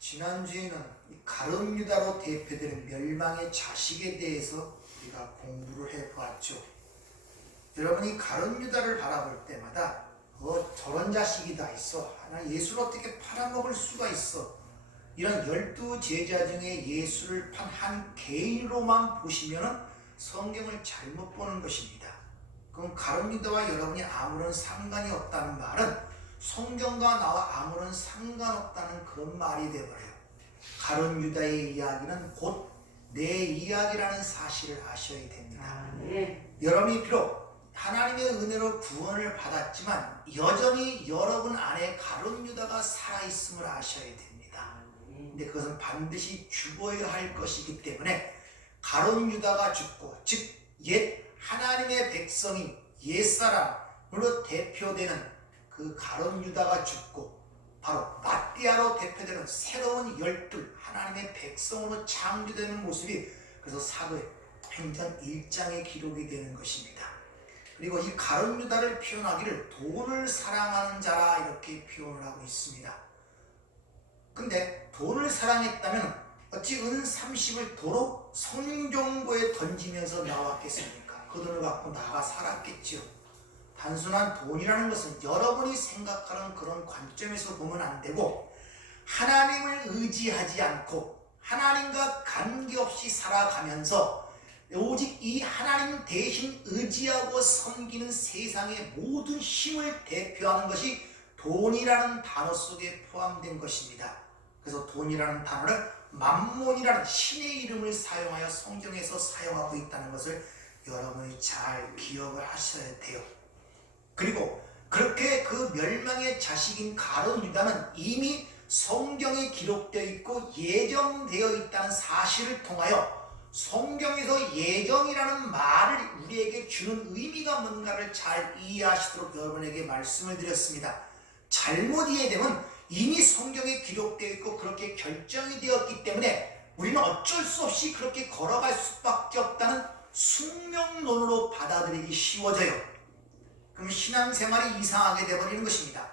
지난주에는 이 가룟 유다로 대표되는 멸망의 자식에 대해서 우리가 공부를 해보았죠. 여러분이 가룟 유다를 바라볼 때마다 저런 자식이 다 있어. 하나 예수를 어떻게 팔아먹을 수가 있어. 이런 12제자 중에 예수를 판 한 개인으로만 보시면 성경을 잘못 보는 것입니다. 그럼 가룟 유다와 여러분이 아무런 상관이 없다는 말은 성경과 나와 아무런 상관없다는 그런 말이 되어버려요. 가룟 유다의 이야기는 곧 내 이야기라는 사실을 아셔야 됩니다. 네. 여러분이 비록 하나님의 은혜로 구원을 받았지만 여전히 여러분 안에 가룟 유다가 살아있음을 아셔야 됩니다. 근데 그것은 반드시 죽어야 할 것이기 때문에 가룟 유다가 죽고, 즉 옛 하나님의 백성인 옛사람으로 대표되는 그 가룟 유다가 죽고 바로 마띠아로 대표되는 새로운 열둘 하나님의 백성으로 창조되는 모습이 그래서 사도행전 1장의 기록이 되는 것입니다. 그리고 이 가룟 유다를 표현하기를 돈을 사랑하는 자라 이렇게 표현을 하고 있습니다. 근데 돈을 사랑했다면 어찌 은 30을 도로 성경고에 던지면서 나왔겠습니까? 그 돈을 갖고 나가 살았겠지요. 단순한 돈이라는 것은 여러분이 생각하는 그런 관점에서 보면 안 되고, 하나님을 의지하지 않고 하나님과 관계없이 살아가면서 오직 이 하나님 대신 의지하고 섬기는 세상의 모든 힘을 대표하는 것이 돈이라는 단어 속에 포함된 것입니다. 그래서 돈이라는 단어를 맘몬이라는 신의 이름을 사용하여 성경에서 사용하고 있다는 것을 여러분이 잘 기억을 하셔야 돼요. 그리고 그렇게 그 멸망의 자식인 가룟 유다는 이미 성경에 기록되어 있고 예정되어 있다는 사실을 통하여 성경에서 예정이라는 말을 우리에게 주는 의미가 뭔가를 잘 이해하시도록 여러분에게 말씀을 드렸습니다. 잘못 이해되면 이미 성경에 기록되어 있고 그렇게 결정이 되었기 때문에 우리는 어쩔 수 없이 그렇게 걸어갈 수밖에 없다는 숙명론으로 받아들이기 쉬워져요. 그럼 신앙생활이 이상하게 되어버리는 것입니다.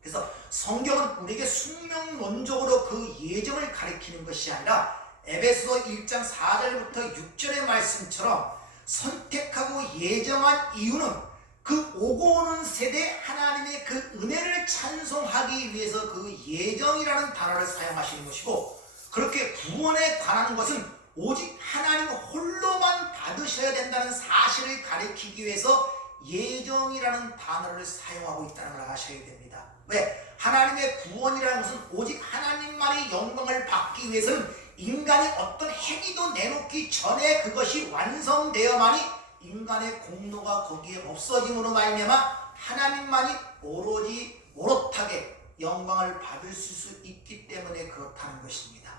그래서 성경은 우리에게 숙명론적으로 그 예정을 가리키는 것이 아니라 에베소서 1장 4절부터 6절의 말씀처럼 선택하고 예정한 이유는 그 오고 오는 세대 하나님의 그 은혜를 찬송하기 위해서 그 예정이라는 단어를 사용하시는 것이고, 그렇게 구원에 관한 것은 오직 하나님 홀로만 받으셔야 된다는 사실을 가리키기 위해서 예정이라는 단어를 사용하고 있다는 걸 아셔야 됩니다. 왜? 하나님의 구원이라는 것은 오직 하나님만의 영광을 받기 위해서는 인간이 어떤 행위도 내놓기 전에 그것이 완성되어야만이 인간의 공로가 거기에 없어짐으로 말미암아 하나님만이 오로지 오롯하게 영광을 받을 수 있기 때문에 그렇다는 것입니다.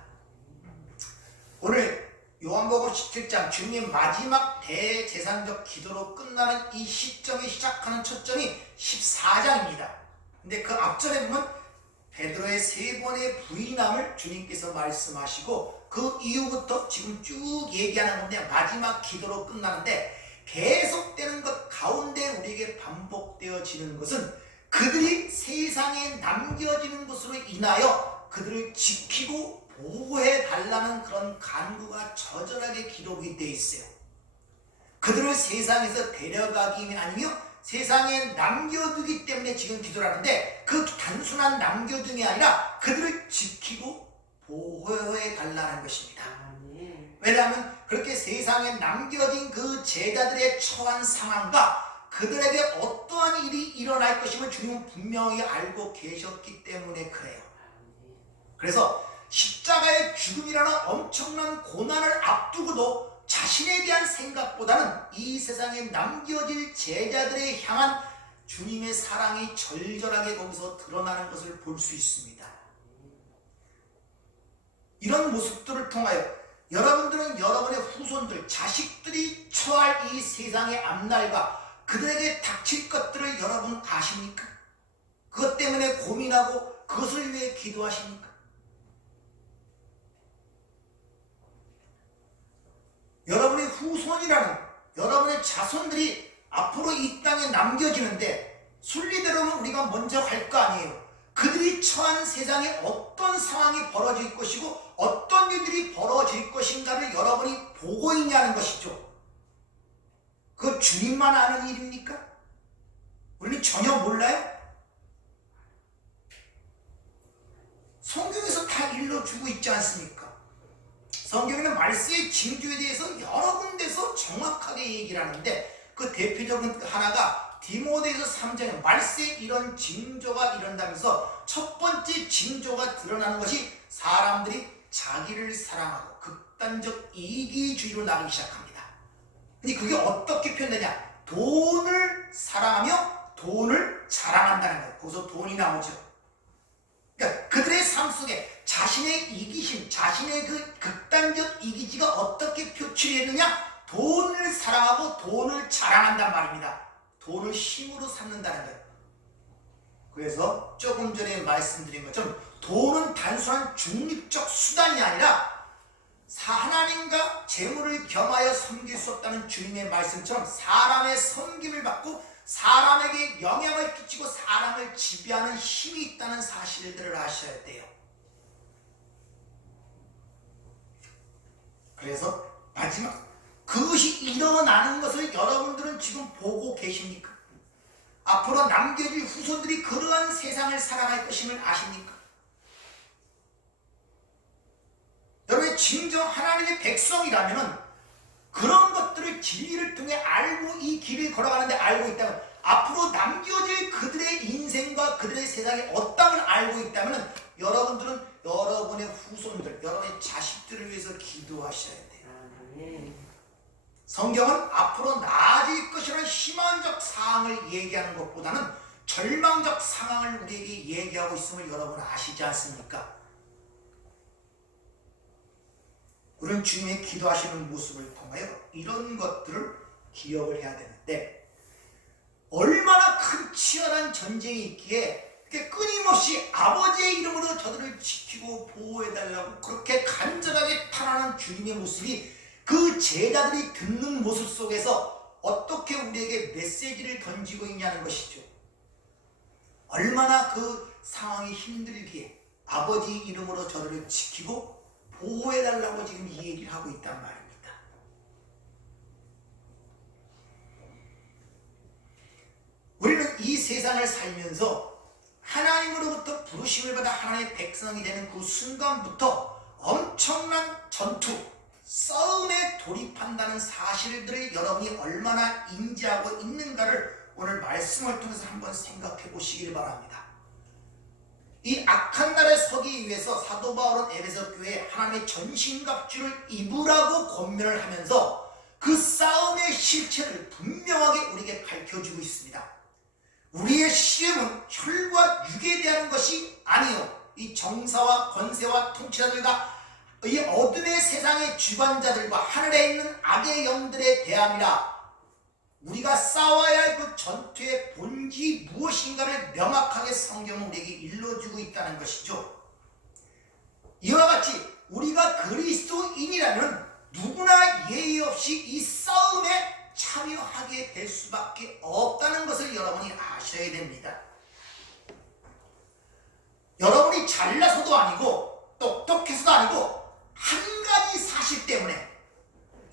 오늘 요한복음 17장 주님의 마지막 대제사장적 기도로 끝나는 이 시점이 시작하는 초점이 14장입니다. 근데 그 앞전에 보면 베드로의 3번의 부인함을 주님께서 말씀하시고 그 이후부터 지금 쭉 얘기하는 건데 마지막 기도로 끝나는데, 계속되는 것 가운데 우리에게 반복되어지는 것은 그들이 세상에 남겨지는 것으로 인하여 그들을 지키고 보호해 달라는 그런 간구가 저절하게 기록이 되어 있어요. 그들을 세상에서 데려가기 아니며 세상에 남겨두기 때문에 지금 기도를 하는데, 그 단순한 남겨둠이 아니라 그들을 지키고 보호해 달라는 것입니다. 왜냐하면 그렇게 세상에 남겨진 그 제자들의 처한 상황과 그들에게 어떠한 일이 일어날 것임을 주님은 분명히 알고 계셨기 때문에 그래요. 그래서 십자가의 죽음이라는 엄청난 고난을 앞두고도 자신에 대한 생각보다는 이 세상에 남겨질 제자들에 향한 주님의 사랑이 절절하게 거기서 드러나는 것을 볼 수 있습니다. 이런 모습들을 통하여 여러분들은 여러분의 후손들, 자식들이 처할 이 세상의 앞날과 그들에게 닥칠 것들을 여러분 아십니까? 그것 때문에 고민하고 그것을 위해 기도하십니까? 여러분의 후손이라는 여러분의 자손들이 앞으로 이 땅에 남겨지는데 순리대로는 우리가 먼저 갈 거 아니에요. 그들이 처한 세상에 어떤 상황이 벌어질 것이고 어떤 일들이 벌어질 것인가를 여러분이 보고 있냐는 것이죠. 그거 주님만 아는 일입니까? 우리는 전혀 몰라요? 성경에서 다 일러주고 있지 않습니까? 성경에는 말세의 징조에 대해서 여러 군데서 정확하게 얘기를 하는데 그 대표적인 하나가 디모데후서 3장에 말세에 이런 징조가 일어난다면서 첫 번째 징조가 드러나는 것이 사람들이 자기를 사랑하고 극단적 이기주의로 나가기 시작합니다. 근데 그게 어떻게 표현되냐? 돈을 사랑하며 돈을 자랑한다는 거예요. 거기서 돈이 나오죠. 그러니까 그들의 삶 속에 자신의 이기심, 자신의 그 극단적 이기지가 어떻게 표출되느냐? 돈을 사랑하고 돈을 자랑한단 말입니다. 돈을 힘으로 삼는다는 거예요. 그래서 조금 전에 말씀드린 것처럼 돈은 단순한 중립적 수단이 아니라 하나님과 재물을 겸하여 섬길 수 없다는 주님의 말씀처럼 사람의 섬김을 받고 사람에게 영향을 끼치고 사람을 지배하는 힘이 있다는 사실들을 아셔야 돼요. 그래서 마지막 그것이 일어나는 것을 여러분들은 지금 보고 계십니까? 앞으로 남겨질 후손들이 그러한 세상을 살아갈 것임을 아십니까? 여러분의 진정 하나님의 백성이라면 그런 것들을 진리를 통해 알고 이 길을 걸어가는데 알고 있다면 앞으로 남겨질 그들의 인생과 그들의 세상의 어떠함을 알고 있다면 여러분들은 여러분의 후손들, 여러분의 자식들을 위해서 기도하셔야 돼요. 성경은 앞으로 나아질 것이라는 희망적 상황을 얘기하는 것보다는 절망적 상황을 우리에게 얘기하고 있음을 여러분 아시지 않습니까? 우리는 주님의 기도하시는 모습을 통하여 이런 것들을 기억을 해야 되는데 얼마나 큰 치열한 전쟁이 있기에 끊임없이 아버지의 이름으로 저들을 지키고 보호해달라고 그렇게 간절하게 탄하는 주님의 모습이 그 제자들이 듣는 모습 속에서 어떻게 우리에게 메시지를 던지고 있냐는 것이죠. 얼마나 그 상황이 힘들기에 아버지 이름으로 저들을 지키고 보호해달라고 지금 이 얘기를 하고 있단 말입니다. 우리는 이 세상을 살면서 하나님으로부터 부르심을 받아 하나님의 백성이 되는 그 순간부터 엄청난 전투, 싸움에 돌입한다는 사실들을 여러분이 얼마나 인지하고 있는가를 오늘 말씀을 통해서 한번 생각해 보시길 바랍니다. 이 악한 날에 서기 위해서 사도 바울은 에베소 교회에 하나님의 전신갑주를 입으라고 권면을 하면서 그 싸움의 실체를 분명하게 우리에게 밝혀주고 있습니다. 우리의 시험은 혈과 육에 대한 것이 아니요 이 정사와 권세와 통치자들과 이 어둠의 세상의 주관자들과 하늘에 있는 악의 영들에 대함이라. 우리가 싸워야 할 그 전투의 본질이 무엇인가를 명확하게 성경은 우리에게 일러주고 있다는 것이죠. 이와 같이 우리가 그리스도인이라면 누구나 예의 없이 이 싸움에 참여하게 될 수밖에 없다는 것을 여러분이 아셔야 됩니다. 여러분이 잘나서도 아니고 똑똑해서도 아니고 한 가지 사실 때문에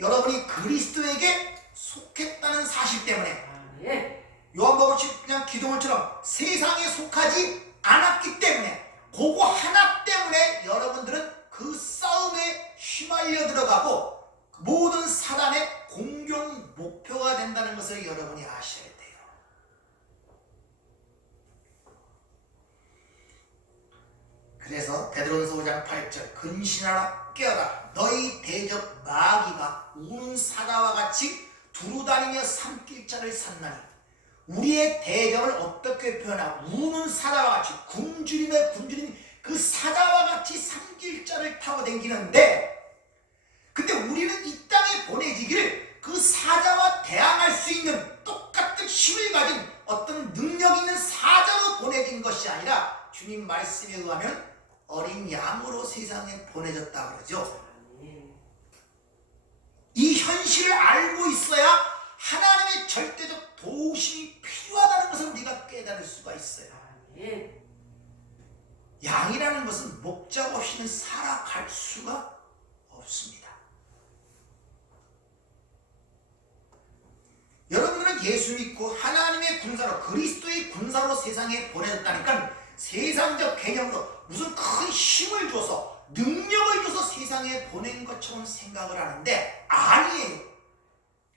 여러분이 그리스도에게 속했다는 사실 때문에 요한복음 10장 기도문처럼 세상에 속하지 않았기 때문에 그거 하나 때문에 여러분들은 그 싸움에 휘말려 들어가고 모든 사단의 공격 목표가 된다는 것을 여러분이 아셔야 돼요. 그래서 베드로전서 5장 8절 근신하라 깨어라 너희 대적 마귀가 우는 사자와 같이 두루다니며 삼킬 자를 샀나니. 우리의 대적을 어떻게 표현하고 우는 사자와 같이 굶주림에 굶주린 그 사자와 같이 삼킬 자를 타고 다니는데 근데 우리는 이 땅에 보내지기를 그 사자와 대항할 수 있는 똑같은 힘을 가진 어떤 능력 있는 사자로 보내진 것이 아니라 주님 말씀에 의하면 어린 양으로 세상에 보내졌다 그러죠. 이 현실을 알고 있어야 하나님의 절대적 도우심이 필요하다는 것을 우리가 깨달을 수가 있어요. 양이라는 것은 목적 없이는 살아갈 수가 없습니다. 여러분들은 예수 믿고 하나님의 군사로, 그리스도의 군사로 세상에 보내졌다니까 세상적 개념으로 무슨 큰 힘을 줘서 능력을 줘서 세상에 보낸 것처럼 생각을 하는데 아니에요.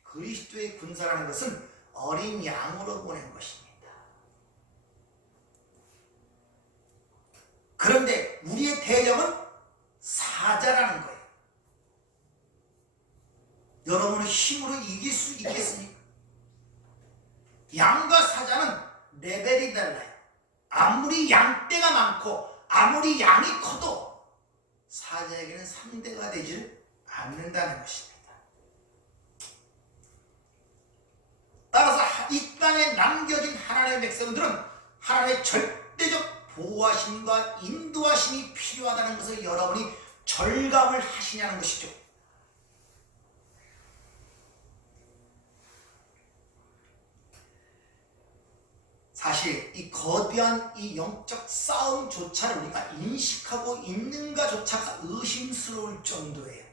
그리스도의 군사라는 것은 어린 양으로 보낸 것입니다. 그런데 우리의 대적은 사자라는 거예요. 여러분의 힘으로 이길 수 있겠습니까? 양과 사자는 레벨이 달라요. 아무리 양떼가 많고 아무리 양이 커도 사자에게는 상대가 되질 않는다는 것입니다. 따라서 이 땅에 남겨진 하나님의 백성들은 하나님의 절대적 보호하심과 인도하심이 필요하다는 것을 여러분이 절감을 하시냐는 것이죠. 사실 이 거대한 이 영적 싸움조차를 우리가 인식하고 있는가조차가 의심스러울 정도예요.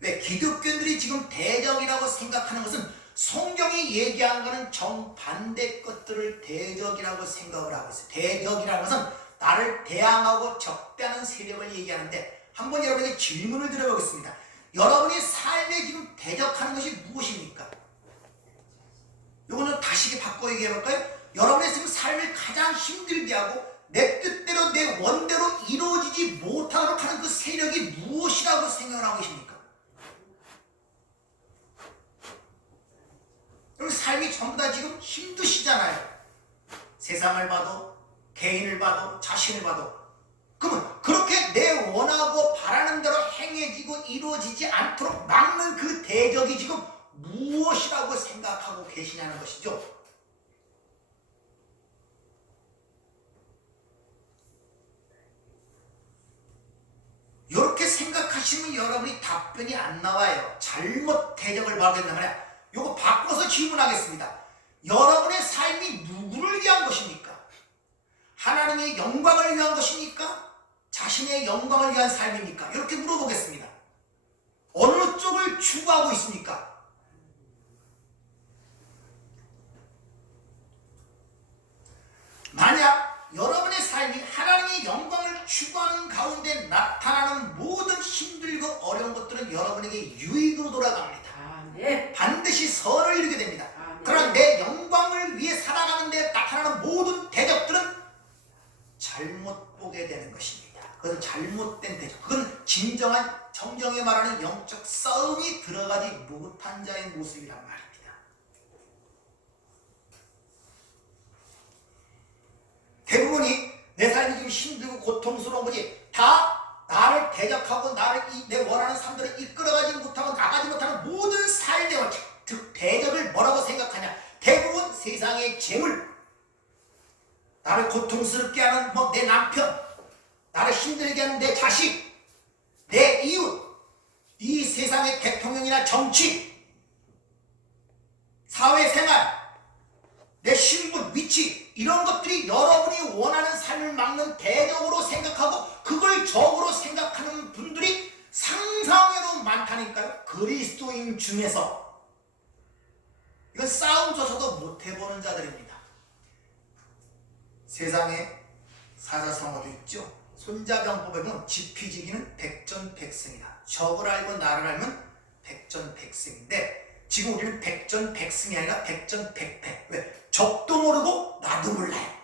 왜? 기독교인들이 지금 대적이라고 생각하는 것은 성경이 얘기한 것은 정반대 것들을 대적이라고 생각을 하고 있어요. 대적이라는 것은 나를 대항하고 적대하는 세력을 얘기하는데 한번 여러분에게 질문을 드려보겠습니다. 여러분이 삶에 지금 대적하는 것이 무엇입니까? 이거는 다시 바꿔 얘기해볼까요? 여러분의 지금 삶을 가장 힘들게 하고 내 뜻대로 내 원대로 이루어지지 못하도록 하는 그 세력이 무엇이라고 생각을 하고 계십니까? 여러분 삶이 전부 다 지금 힘드시잖아요. 세상을 봐도 개인을 봐도 자신을 봐도. 그러면 그렇게 내 원하고 바라는 대로 행해지고 이루어지지 않도록 막는 그 대적이 지금 무엇이라고 생각하고 계시냐는 것이죠. 이렇게 생각하시면 여러분이 답변이 안 나와요. 잘못 대적을 받겠단 말이야. 요거 바꿔서 질문하겠습니다. 여러분의 삶이 누구를 위한 것입니까? 하나님의 영광을 위한 것입니까? 자신의 영광을 위한 삶입니까? 이렇게 물어보겠습니다. 어느 쪽을 추구하고 있습니까? 만약 여러분의 삶이 하나님의 영광을 추구하는 가운데 나타나는 모든 힘들고 어려운 것들은 여러분에게 유익으로 돌아갑니다. 네. 반드시 선을 이루게 됩니다. 그러나 내 영광을 위해 살아가는 데 나타나는 모든 대적들은 잘못 보게 되는 것입니다. 그것은 잘못된 대적. 그건 진정한 정정에 말하는 영적 싸움이 들어가지 못한 자의 모습이란 말입니다. 대부분이 내 삶이 지금 힘들고 고통스러운 거지 다 나를 대적하고 나를 내 원하는 삶들을 이끌어가지 못하고 나가지 못하는 모든 삶의 원칙, 즉 대적을 뭐라고 생각하냐? 대부분 세상의 재물, 나를 고통스럽게 하는 내 남편, 나를 힘들게 하는 내 자식, 내 이웃, 이 세상의 대통령이나 정치, 사회생활, 내 신분, 위치 이런 것들이 여러분이 원하는 삶을 막는 대적으로 생각하고 그걸 적으로 생각하는 분들이 상상외로 많다니까요. 그리스도인 중에서. 이건 싸움조차도 못해보는 자들입니다. 세상에 사자성어도 있죠. 손자병법에 보면 지피지기는 백전백승이다. 적을 알고 나를 알면 백전백승인데 지금 우리는 백전백승이 아니라 백전백패. 왜? 적도 모르고 나도 몰라요.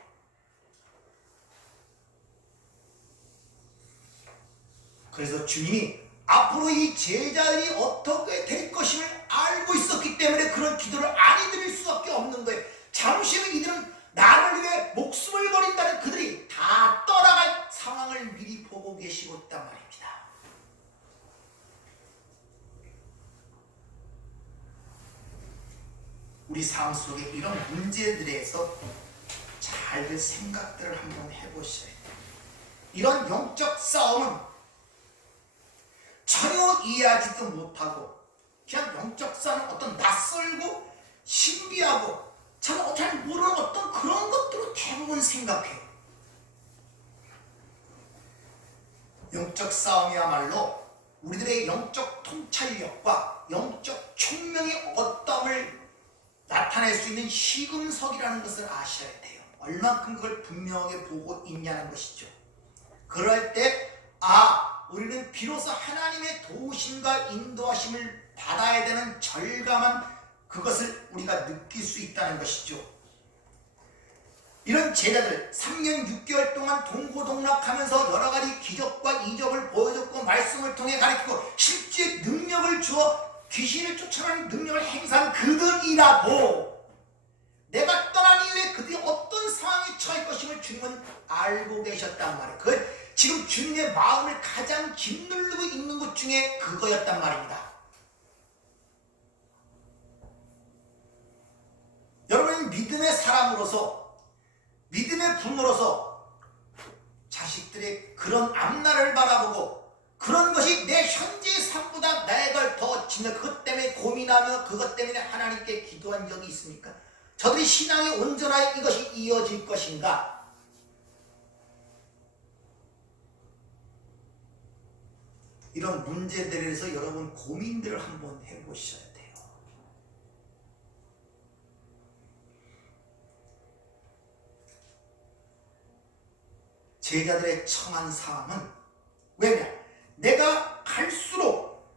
그래서 주님이 앞으로 이 제자들이 어떻게 될 것임을 알고 있었기 때문에 그런 기도를 안 드릴 수밖에 없는 거예요. 잠시 후 이들은 나를 위해 목숨을 버린다는 그들이 다 떠나갈 상황을 미리 보고 계시고 있단 말입니다. 우리 삶 속에 이런 문제들에 대해서 잘들 생각들을 한번 해보셔야 돼요. 이런 영적 싸움은 전혀 이해하지도 못하고 그냥 영적 싸움은 어떤 낯설고 신비하고 잘 모르는 어떤 그런 것들로 대부분 생각해요. 영적 싸움이야말로 우리들의 영적 통찰력과 영적 총명의 어떠함을 나타낼 수 있는 시금석이라는 것을 아셔야 돼요. 얼만큼 그걸 분명하게 보고 있냐는 것이죠. 그럴 때 우리는 비로소 하나님의 도우심과 인도하심을 받아야 되는 절감한 그것을 우리가 느낄 수 있다는 것이죠. 이런 제자들 3년 6개월 동안 동고동락하면서 여러 가지 기적과 이적을 보여줬고 말씀을 통해 가르치고 실제 능력을 주어 귀신을 쫓아내는 능력을 행사한 그들이라도 내가 떠난 이후에 그들이 어떤 상황에 처할 것임을 주님은 알고 계셨단 말이에요. 그걸 지금 주님의 마음을 가장 짓누르고 있는 것 중에 그거였단 말입니다. 여러분, 믿음의 사람으로서, 믿음의 부모로서 자식들의 그런 앞날을 바라보고 그런 것이 내 현재의 삶보다 내가 더 진짜 그것 때문에 고민하며 그것 때문에 하나님께 기도한 적이 있습니까? 저들이 신앙이 온전하게 이것이 이어질 것인가? 이런 문제들에 대해서 여러분 고민들을 한번 해보셔야 돼요. 제자들의 처한 상황은 왜냐? 내가 갈수록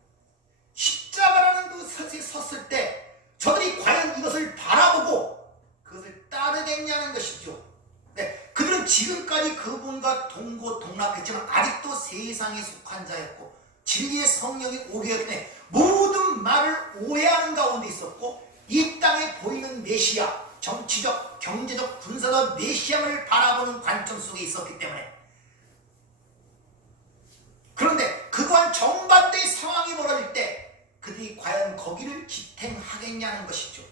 십자가라는 그 섯에 섰을 때 저들이 과연 이것을 바라보고 그것을 따르겠냐는 것이죠. 네, 그들은 지금까지 그분과 동고동락했지만 아직도 세상에 속한 자였고 진리의 성령이 오기 전에 모든 말을 오해하는 가운데 있었고 이 땅에 보이는 메시아, 정치적, 경제적, 군사적 메시아를 바라보는 관점 속에 있었기 때문에 그런데 그거와 정반대의 상황이 벌어질 때 그들이 과연 거기를 지탱하겠냐는 것이죠.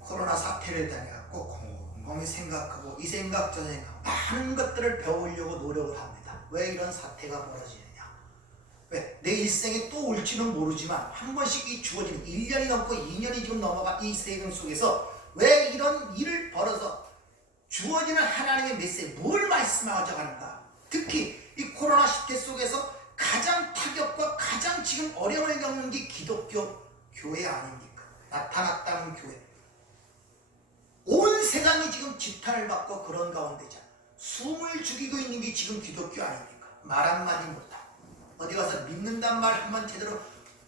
코로나 사태를 당해갖고 곰곰이 생각하고 이 생각 저 생각 많은 것들을 배우려고 노력을 합니다. 왜 이런 사태가 벌어지느냐? 왜? 내 일생에 또 올지는 모르지만 한 번씩 이 주어지는 1년이 넘고 2년이 지금 넘어가 이 세상 속에서 왜 이런 일을 벌어서 주어지는 하나님의 메시지 뭘 말씀하고자 하는가? 특히 이 코로나 시대 속에서 가장 타격과 가장 지금 어려움을 겪는 게 기독교 교회 아닙니까? 나타났다는 교회. 온 세상이 지금 지탄을 받고 그런 가운데자 숨을 죽이고 있는 게 지금 기독교 아닙니까? 말 한마디 못하고 어디 가서 믿는단 말 한번 제대로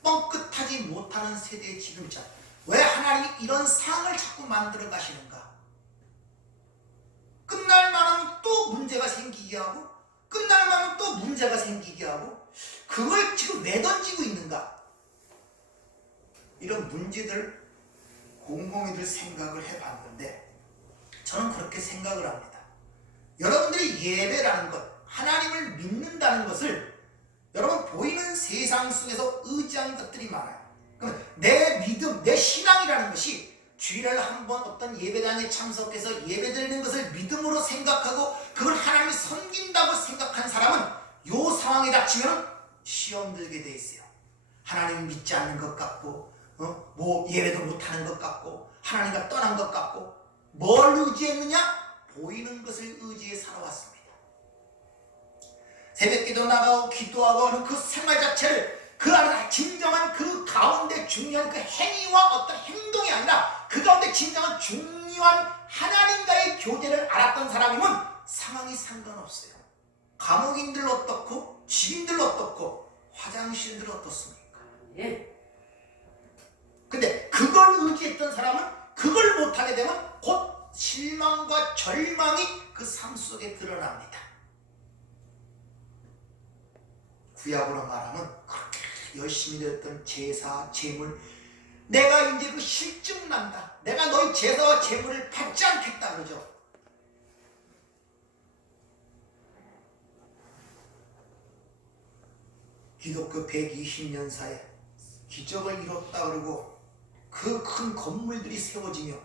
뻥끗하지 못하는 세대의 지금자. 왜 하나님이 이런 상을 자꾸 만들어 가시는가? 끝날만 하면 또 문제가 생기게 하고 끝날만 하면 또 문제가 생기게 하고 그걸 지금 왜 던지고 있는가? 이런 문제들 곰곰이들 생각을 해봤는데 저는 그렇게 생각을 합니다. 여러분들이 예배라는 것, 하나님을 믿는다는 것을 여러분 보이는 세상 속에서 의지한 것들이 많아요. 그러면 내 믿음, 내 신앙이라는 것이 주일날 한번 어떤 예배당에 참석해서 예배드리는 것을 믿음으로 생각하고 그걸 하나님이 섬긴다고 생각한 사람은 이 상황에 닥치면 시험 들게 돼 있어요. 하나님 믿지 않는 것 같고 뭐 예배도 못하는 것 같고 하나님과 떠난 것 같고 뭘 의지했느냐? 보이는 것을 의지해 살아왔습니다. 새벽기도 나가고 기도하고 하는 그 생활 자체를 그 안에 진정한 그 가운데 중요한 그 행위와 어떤 행동이 아니라 그 가운데 진정한 중요한 하나님과의 교제를 알았던 사람이면 상황이 상관없어요. 감옥인들 어떻고 지인들 어떻고 화장실들 어떻습니까? 예. 근데 그걸 의지했던 사람은 그걸 못하게 되면 곧 실망과 절망이 그 삶 속에 드러납니다. 구약으로 말하면 그렇게 열심히 드렸던 제사, 제물 내가 이제 그 실증 난다. 내가 너희 제사와 제물을 받지 않겠다 그러죠. 기독교 120년사에 기적을 이뤘다 그러고 그 큰 건물들이 세워지며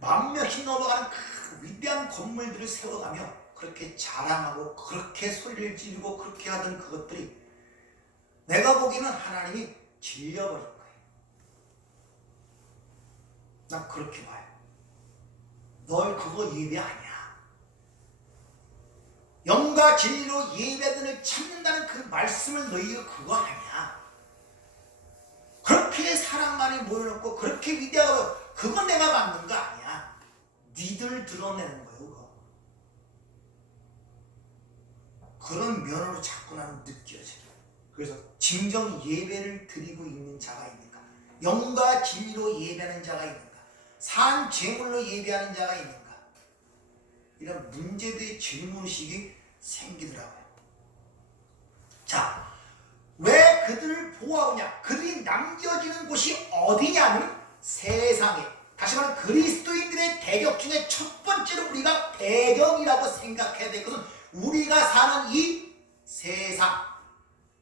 만몇이 넘어가는 그 위대한 건물들을 세워가며 그렇게 자랑하고 그렇게 소리를 지르고 그렇게 하던 그것들이 내가 보기에는 하나님이 질려버린 거예요. 난 그렇게 봐요. 널 그거 예배 아니야. 영과 진리로 예배드를 찾는다는 그 말씀을 너희가 그거 아니야. 그렇게 사람만이 모여놓고 그렇게 위대하고 그건 내가 만든 거 아니야. 니들 드러내는 거예요. 그거. 그런 면으로 자꾸 나는 느껴져요. 그래서 진정 예배를 드리고 있는 자가 있는가? 영과 진리로 예배하는 자가 있는가? 산 제물로 예배하는 자가 있는가? 이런 문제들의 질문식이 생기더라고요. 자, 왜 그들을 보호하느냐? 그들이 남겨지는 곳이 어디냐면 세상에, 다시 말하면 그리스도인들의 대적 중에 첫 번째로 우리가 대적이라고 생각해야 될 것은 우리가 사는 이 세상,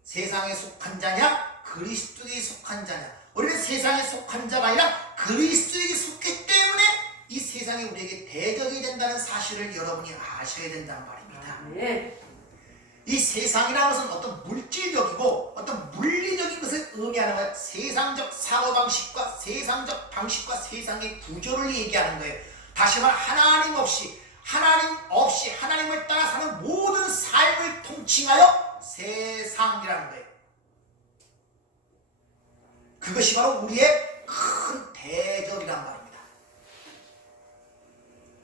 세상에 속한 자냐 그리스도에 속한 자냐. 우리는 세상에 속한 자가 아니라 그리스도에 속기 때문에 이 세상이 우리에게 대적이 된다는 사실을 여러분이 아셔야 된다는 말입니다. 네. 이 세상이라는 것은 어떤 물질적이고 어떤 물리적인 것을 의미하는 거예요. 세상적 사고방식과 세상적 방식과 세상의 구조를 얘기하는 거예요. 다시 말해 하나님 없이 하나님을 따라 사는 모든 삶을 통칭하여 세상이라는 거예요. 그것이 바로 우리의 큰 대적이란 말입니다.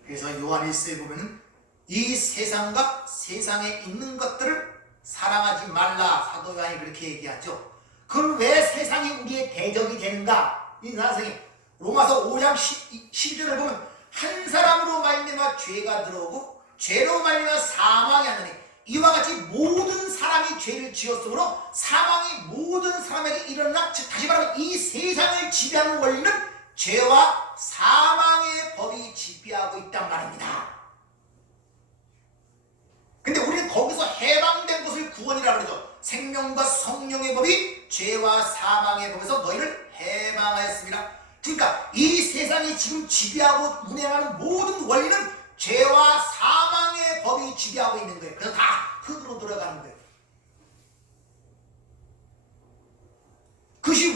그래서 요한 1서에 보면은 이 세상과 세상에 있는 것들을 사랑하지 말라. 사도 요한이 그렇게 얘기하죠. 그럼 왜 세상이 우리의 대적이 되는가? 이 선생님 로마서 5장 12절을 보면 한 사람으로 말미암아 죄가 들어오고 죄로 말미암아 사망이 하느니 이와 같이 모든 사람이 죄를 지었으므로 사망이 모든 사람에게 일어나, 즉 다시 말하면 이 세상을 지배하는 원리는 죄와 사망의 법이 지배하고 있단 말입니다. 근데 우리는 거기서 해방된 것을 구원이라고 그러죠. 생명과 성령의 법이 죄와 사망의 법에서 너희를 해방하였습니다. 그러니까 이 세상이 지금 지배하고 운행하는 모든 원리는 죄와 사망의 법이 지배하고 있는 거예요. 그래서 다 흙으로 돌아가는 거예요. 그것이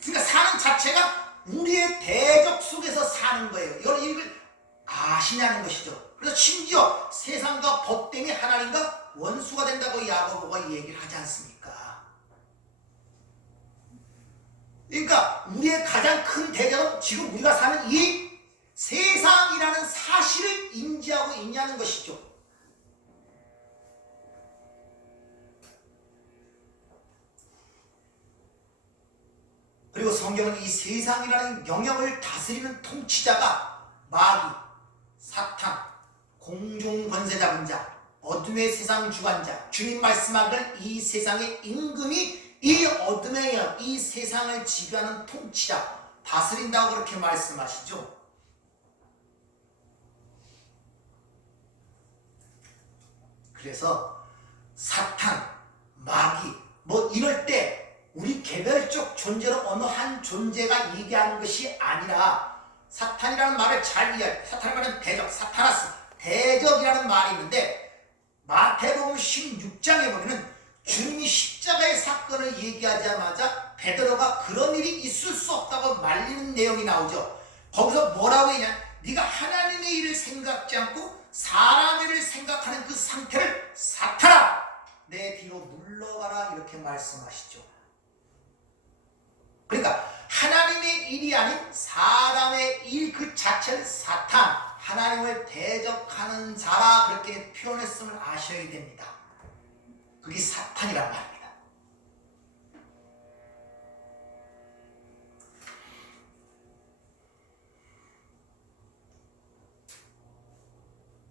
그러니까 사는 자체가 우리의 대적 속에서 사는 거예요. 이걸 아시냐는 것이죠. 그래서 심지어 세상과 법 때문에 하나님과 원수가 된다고 야고보가 얘기를 하지 않습니까? 그러니까 우리의 가장 큰 대적은 지금 우리가 사는 이 세상이라는 사실을 인지하고 있냐는 것이죠. 그리고 성경은 이 세상이라는 영역을 다스리는 통치자가 마귀, 사탄, 공중 권세 잡은 자, 어둠의 세상 주관자, 주님 말씀하기를 이 세상의 임금이 이 어둠의 영, 이 세상을 지배하는 통치자, 다스린다고 그렇게 말씀하시죠. 그래서 사탄, 마귀 뭐 이럴 때 우리 개별적 존재로 어느 한 존재가 얘기하는 것이 아니라 사탄이라는 말을 잘 이해해요. 사탄이라는 대적, 사타나스, 대적이라는 말이 있는데 마태복음 16장에 보면은 주님이 십자가의 사건을 얘기하자마자 베드로가 그런 일이 있을 수 없다고 말리는 내용이 나오죠. 거기서 뭐라고 했냐? 네가 하나님의 일을 생각지 않고 사람의 일을 생각하는 그 상태를 사탄아 내 뒤로 물러가라 이렇게 말씀하시죠. 그러니까 하나님의 일이 아닌 사람의 일 그 자체를 사탄, 하나님을 대적하는 자라 그렇게 표현했음을 아셔야 됩니다. 그게 사탄이란 말입니다.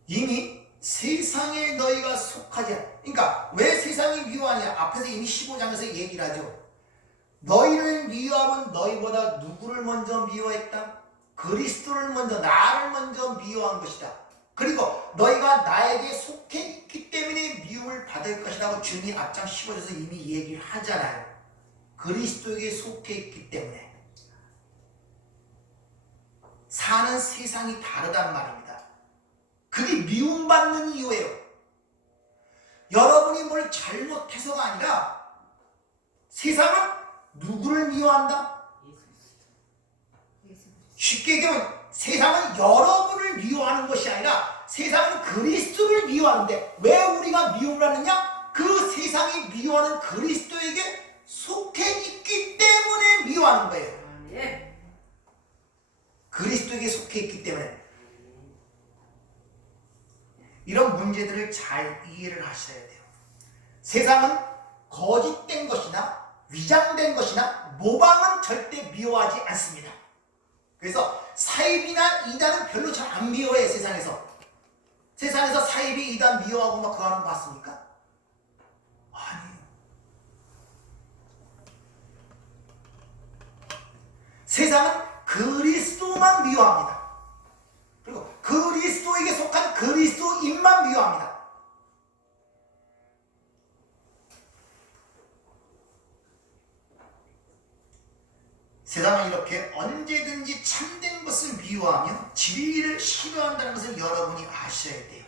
이미 세상에 너희가 속하지 않아. 그러니까 왜 세상이 미워하냐? 앞에서 이미 15장에서 얘기를 하죠. 너희를 미워하면 너희보다 누구를 먼저 미워했다? 그리스도를 먼저, 나를 먼저 미워한 것이다. 그리고 너희가 나에게 속해 있기 때문에 미움을 받을 것이라고 주님이 앞장 15절에서 이미 얘기를 하잖아요. 그리스도에게 속해 있기 때문에 사는 세상이 다르단 말입니다. 그게 미움받는 이유예요. 여러분이 뭘 잘못해서가 아니라 세상은 누구를 미워한다? 쉽게 얘기하면 세상은 여러분을 미워하는 것이 아니라 세상은 그리스도를 미워하는데 왜 우리가 미움을 하느냐? 그 세상이 미워하는 그리스도에게 속해 있기 때문에 미워하는 거예요. 예. 그리스도에게 속해 있기 때문에. 이런 문제들을 잘 이해를 하셔야 돼요. 세상은 거짓된 것이나 위장된 것이나 모방은 절대 미워하지 않습니다. 그래서 사입이나 이단은 별로 잘 안 미워해. 세상에서 사입이 이단 미워하고 막 그거 하는 거 봤습니까? 아니에요. 세상은 그리스도만 미워합니다. 그리고 그리스도에게 속한 그리스도인만 미워합니다. 세상은 이렇게 언제든지 참된 것을 미워하며 진리를 싫어한다는 것을 여러분이 아셔야 돼요.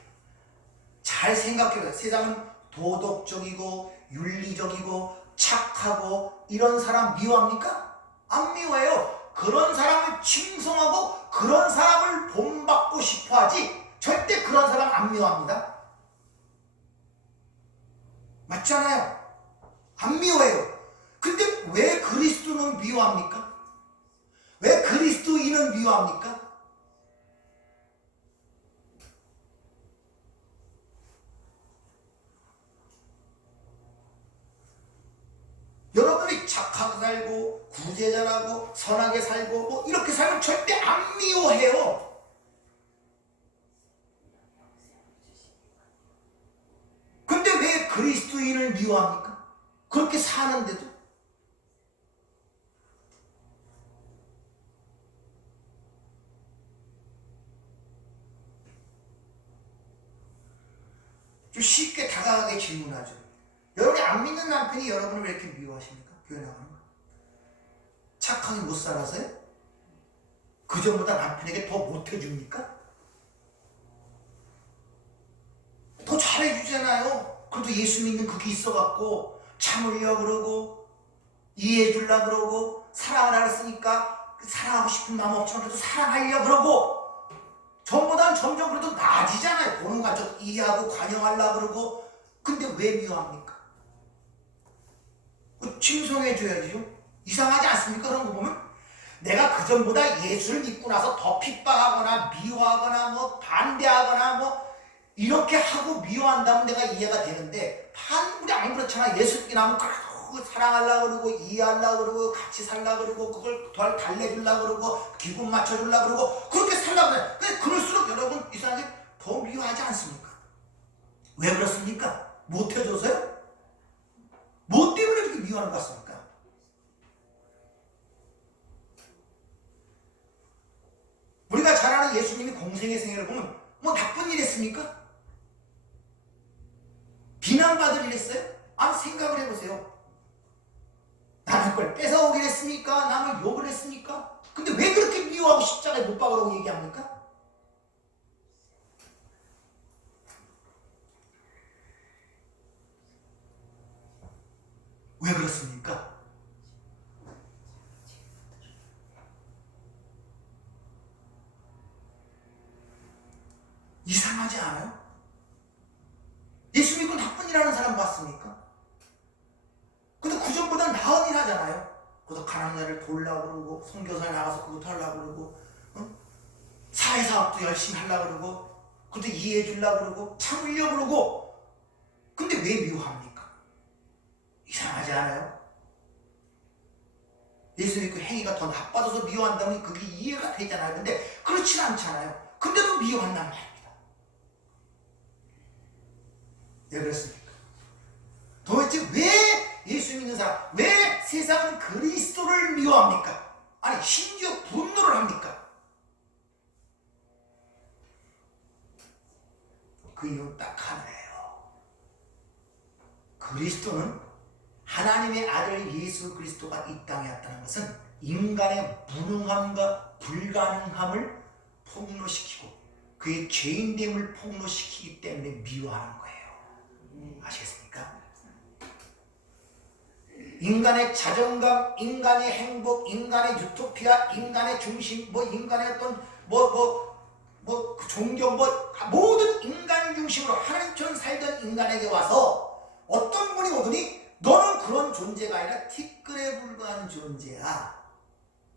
잘 생각해보세요. 세상은 도덕적이고 윤리적이고 착하고 이런 사람 미워합니까? 안 미워해요. 그런 사람을 칭송하고 그런 사람을 본받고 싶어하지 절대 그런 사람 안 미워합니다. 맞잖아요. 안 미워해요. 근데 왜 그리스도는 미워합니까? 왜 그리스도인은 미워합니까? 여러분이 착하게 살고 구제자라고 선하게 살고 뭐 이렇게 살면 절대 안 미워해요. 근데 왜 그리스도인을 미워합니까? 그렇게 사는데도. 좀 쉽게 다가가게 질문하죠. 여러분이 안 믿는 남편이 여러분을 왜 이렇게 미워하십니까? 교회 나가는 거. 착하게 못 살아서요? 그전보다 남편에게 더 못해줍니까? 더 잘해주잖아요. 그래도 예수 믿는 그게 있어갖고 참으려 그러고 이해해주려 그러고 사랑을 했으니까 사랑하고 싶은 마음 없지만 그래도 사랑하려 그러고 전보다는 점점 그래도 나아지잖아요. 보는 가족 이해하고 관여하려 그러고. 근데 왜 미워합니까? 칭송해줘야죠. 이상하지 않습니까? 그런 거 보면 내가 그전보다 예수를 믿고 나서 더 핍박하거나 미워하거나 뭐 반대하거나 뭐 이렇게 하고 미워한다면 내가 이해가 되는데 우리 안 그렇잖아. 예수 믿고 나면 사랑하려고 그러고 이해하려고 그러고 같이 살려고 그러고 그걸 더 달래주려고 그러고 기분 맞춰주려고 그러고 그렇게 살려고 그래. 근데 그럴수록 여러분 이상하게 더 미워하지 않습니까? 왜 그렇습니까? 못해줘서요? 뭐 때문에 그렇게 미워하는 것 같습니까? 우리가 잘 아는 예수님이 공생의 생애를 보면 뭐 나쁜 일 했습니까? 비난받을 일 했어요? 아무 생각을 해보세요. 남의 걸 뺏어오긴 했습니까? 남을 욕을 했습니까? 근데 왜 그렇게 미워하고 십자가에 못 박으라고 얘기합니까? 왜 그렇습니까? 이상하지 않아요? 예수 믿고 나쁜 일 하는 사람 봤습니까? 근데 그전보다 나은 일 하잖아요. 그래서 가난한 자를 도우려고 그러고 선교사에 나가서 그것도 하려고 그러고 사회사업도 열심히 하려고 그러고 그것도 이해해 주려고 그러고 참으려고 그러고. 근데 왜 미워합니까? 이상하지 않아요? 예수 믿고 행위가 더 나빠져서 미워한다면 그게 이해가 되잖아요. 근데 그렇진 않잖아요. 근데도 미워한단 말입니다. 왜 그렇습니까? 도대체 왜 예수 믿는 사람, 왜 세상은 그리스도를 미워합니까? 아니 심지어 분노를 합니까? 그 이유는 딱 하나예요. 그리스도는 하나님의 아들 예수 그리스도가 이 땅에 왔다는 것은 인간의 무능함과 불가능함을 폭로시키고 그의 죄인됨을 폭로시키기 때문에 미워하는 거예요. 아시겠습니까? 인간의 자존감, 인간의 행복, 인간의 유토피아, 인간의 중심, 인간의 어떤 종교 모든 인간 중심으로 하나님처럼 살던 인간에게 와서 어떤 분이 오더니 너는 그런 존재가 아니라 티끌에 불과한 존재야.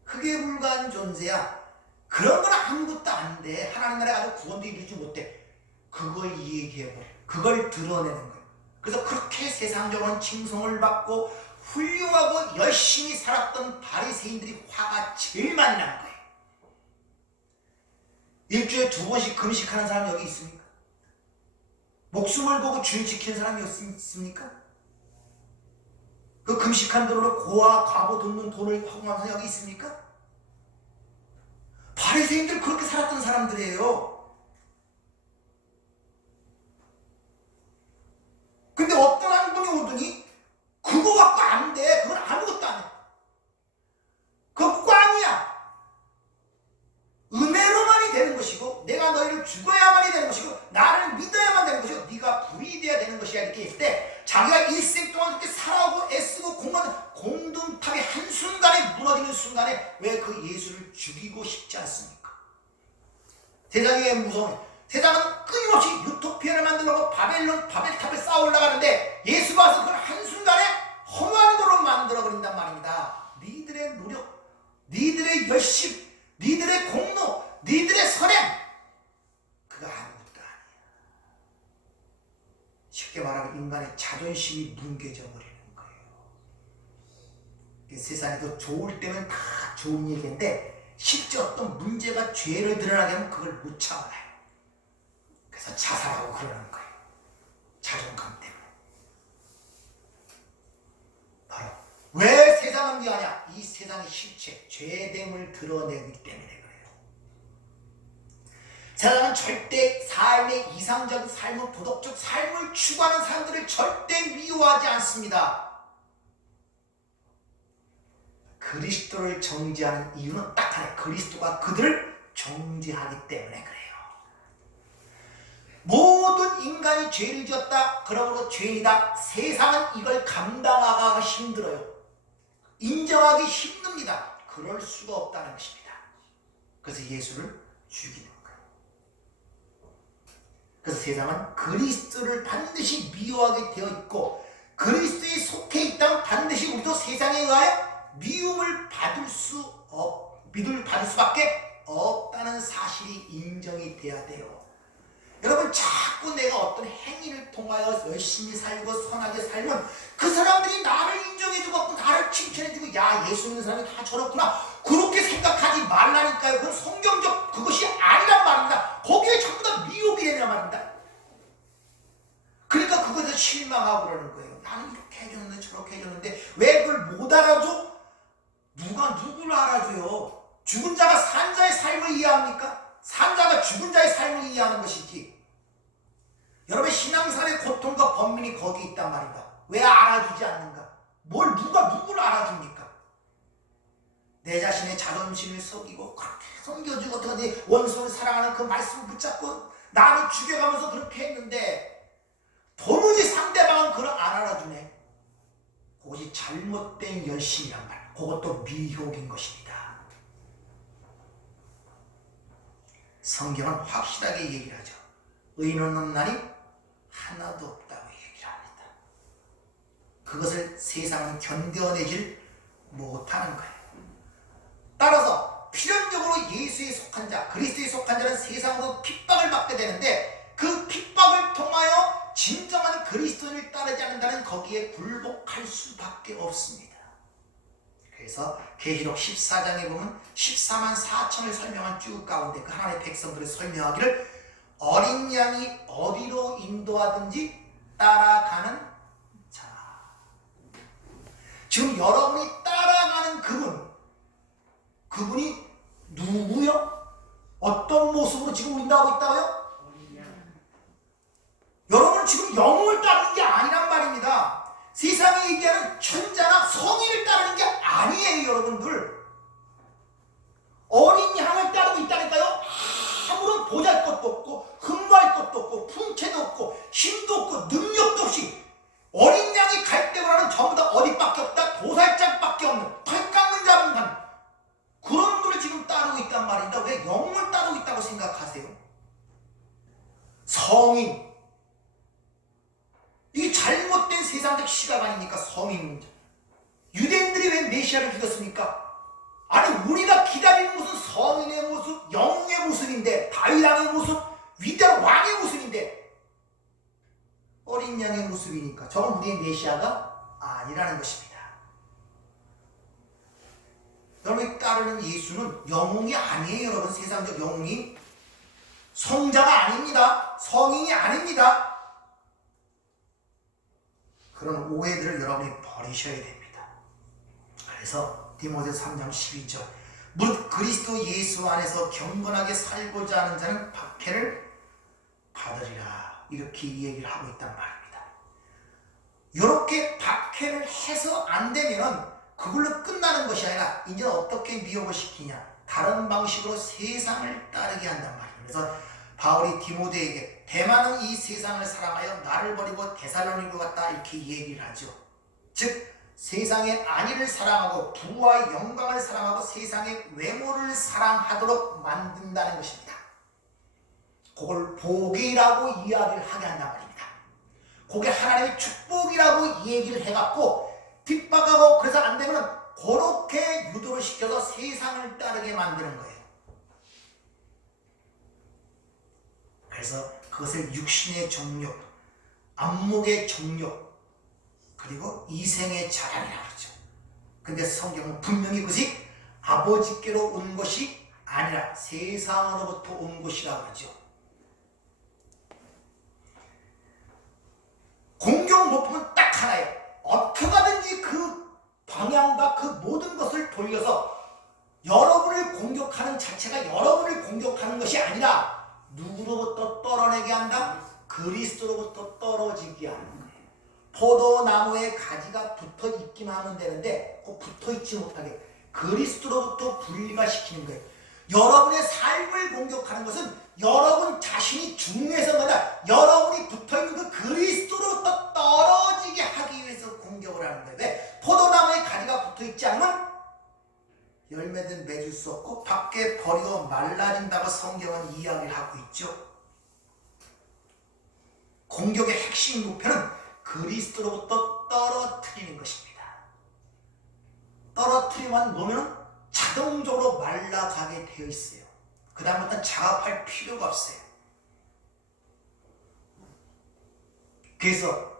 흙에 불과한 존재야. 그런 건 아무것도 안 돼. 하나님 나라에 가서 구원도 이루지 못해. 그걸 얘기해버려. 그걸 드러내는 거예요. 그래서 그렇게 세상적으로는 칭송을 받고 훌륭하고 열심히 살았던 바리새인들이 화가 제일 많이 난 거예요. 일주일에 2번씩 금식하는 사람이 여기 있습니까? 목숨을 걸고 주일 지키는 사람이 있습니까? 그 금식한 돈으로 고아 과부 돕는 돈을 허공하는 사람이 여기 있습니까? 바리새인들 그렇게 살았던 사람들이에요. 근데 어떤 한 분이 오더니 그거 갖고 안 돼. 그건 아무것도 안 해. 그거 꽝이야. 은혜로만이 되는 것이고 내가 너희를 죽어야만이 되는 것이고 나를 믿어야만 되는 것이고 네가 부의되어야 되는 것이야. 이렇게 했을 때 자기가 일생 동안 이렇게 살아오고 애쓰고 공부하는 공동탑이 한순간에 무너지는 순간에 왜 그 예수를 죽이고 싶지 않습니까? 세상에 무서운 세상은 끊임없이 유토피아를 만들려고 바벨탑을 쌓아 올라가는데 예수가 와서 그걸 한순간에 험한 걸로 만들어버린단 말입니다. 니들의 노력, 니들의 열심, 니들의 공로, 니들의 선행 그거 아무것도 아니야. 쉽게 말하면 인간의 자존심이 뭉개져 버리는 거예요. 세상에도 좋을 때는 다 좋은 얘기인데 실제 어떤 문제가 죄를 드러나게 하면 그걸 못 참아요. 그래서 자살하고 그러는 거예요. 자존감 때문에. 바로 왜 세상은 미하냐? 이 세상의 실체, 죄됨을 드러내기 때문에 그래요. 세상은 절대 삶의 이상적인 삶을, 도덕적 삶을 추구하는 사람들을 절대 미워하지 않습니다. 그리스도를 정죄하는 이유는 딱 하나, 그리스도가 그들을 정죄하기 때문에 그래요. 모든 인간이 죄를 지었다. 그러므로 죄이다. 세상은 이걸 감당하기가 힘들어요. 인정하기 힘듭니다. 그럴 수가 없다는 것입니다. 그래서 예수를 죽이는 거예요. 그래서 세상은 그리스도를 반드시 미워하게 되어 있고 그리스도에 속해 있다면 반드시 우리도 세상에 의하여 미움을 받을 수밖에 없다는 사실이 인정이 돼야 돼요. 여러분 자꾸 내가 어떤 행위를 통하여 열심히 살고 선하게 살면 그 사람들이 나를 인정해주고 나를 칭찬해주고 야 예수 믿는 사람이 다 저렇구나 그렇게 생각하지 말라니까요. 그건 성경적 그것이 아니란 말입니다. 거기에 전부 다 미혹이 되란 말입니다. 그러니까 그것에 실망하고 그러는 거예요. 나는 이렇게 해줬는데 저렇게 해줬는데 왜 그걸 못 알아줘? 누가 누구를 알아줘요? 죽은 자가 산 자의 삶을 이해합니까? 산 자가 죽은 자의 삶을 이해하는 것이지. 여러분 신앙생활의 고통과 번민이 거기 있단 말입니다. 왜 알아주지 않는가? 누가 누구를 알아줍니까? 내 자신의 자존심을 속이고 그렇게 섬겨주고 어떻게 원수를 사랑하는 그 말씀을 붙잡고 나를 죽여가면서 그렇게 했는데 도무지 상대방은 그걸 안 알아주네. 그것이 잘못된 열심이란 말. 그것도 미혹인 것입니다. 성경은 확실하게 얘기를 하죠. 의인 없는 날이 하나도 없다고 얘기를 합니다. 그것을 세상은 견뎌내질 못하는 거예요. 따라서 필연적으로 예수에 속한 자, 그리스도에 속한 자는 세상으로 핍박을 받게 되는데 그 핍박을 통하여 진정한 그리스도를 따르지 않는다는 거기에 굴복할 수밖에 없습니다. 그래서 계시록 14장에 보면 14만 4천을 설명한 쭉 가운데 그 하나님의 백성들을 설명하기를 어린 양이 어디로 인도하든지 따라가는 자. 지금 여러분이 따라가는 그분이 누구요? 어떤 모습으로 지금 인도하고 있다고요? 여러분은 지금 영웅을 따르는 게 아니란 말입니다. 세상이 얘기하는 천자나 성의를 따르는 게 아니에요. 여러분들 어린 양을 따르고 있다니까요. 아무런 보잘것도 없고 흠모할 것도 없고 풍채도 없고 힘도 없고 능력도 없이 어린 양이 갈대보라는 전부 다 어디밖에 없다. 도살장밖에 없는 털 깎는 자만 그런 분을 지금 따르고 있단 말입니다. 왜 영웅을 따르고 있다고 생각하세요? 세상적 시각 아닙니까? 성인 문제. 유대인들이 왜 메시아를 믿었습니까? 아니 우리가 기다리는 것은 성인의 모습, 영웅의 모습인데, 다윗 왕의 모습, 위대한 왕의 모습인데 어린 양의 모습이니까 저건 우리의 메시아가 아니라는 것입니다. 여러분이 따르는 예수는 영웅이 아니에요. 여러분, 세상적 영웅이 성자가 아닙니다. 성인이 아닙니다. 그런 오해들을 여러분이 버리셔야 됩니다. 그래서 디모데서 3장 12절 무릇 그리스도 예수 안에서 경건하게 살고자 하는 자는 박해를 받으리라, 이렇게 얘기를 하고 있단 말입니다. 이렇게 박해를 해서 안 되면은 그걸로 끝나는 것이 아니라 이제 어떻게 미혹을 시키냐, 다른 방식으로 세상을 따르게 한단 말이에요. 그래서 바울이 디모데에게 대만은 이 세상을 사랑하여 나를 버리고 데살로니가로 갔다, 이렇게 얘기를 하죠. 즉 세상의 안위를 사랑하고 부와 영광을 사랑하고 세상의 외모를 사랑하도록 만든다는 것입니다. 그걸 복이라고 이야기를 하게 한단 말입니다. 그게 하나님의 축복이라고 얘기를 해갖고 핍박하고 그래서 안 되면 그렇게 유도를 시켜서 세상을 따르게 만드는 거예요. 그래서 그것을 육신의 정욕, 안목의 정욕, 그리고 이생의 자랑이라고 그러죠. 근데 성경은 분명히 그것이 아버지께로 온 것이 아니라 세상으로부터 온 것이라고 하죠. 공경 높음은 딱 하나예요. 어떻게 하든지 그 방향과 그 모든 것을 돌려서 여러분을 공격하는 자체가 여러분을 공격하는 것이 아니라 누구로부터 떨어내게 한다? 그리스도로부터 떨어지게 하는 거예요. 포도나무에 가지가 붙어 있기만 하면 되는데 꼭 붙어 있지 못하게 그리스도로부터 분리가 시키는 거예요. 여러분의 삶을 공격하는 것은 여러분 자신이 중요해서가 아니라 여러분이 붙어있는 그 그리스도로부터 떨어지게 하기 위해서 공격을 하는 거예요. 왜? 포도나무에 가지가 붙어있지 않으면 열매는 맺을 수 없고 밖에 버리고 말라진다고 성경은 이야기를 하고 있죠. 공격의 핵심 목표는 그리스도로부터 떨어뜨리는 것입니다. 떨어뜨리만 놓으면 자동적으로 말라가게 되어 있어요. 그 다음부터는 작업할 필요가 없어요. 그래서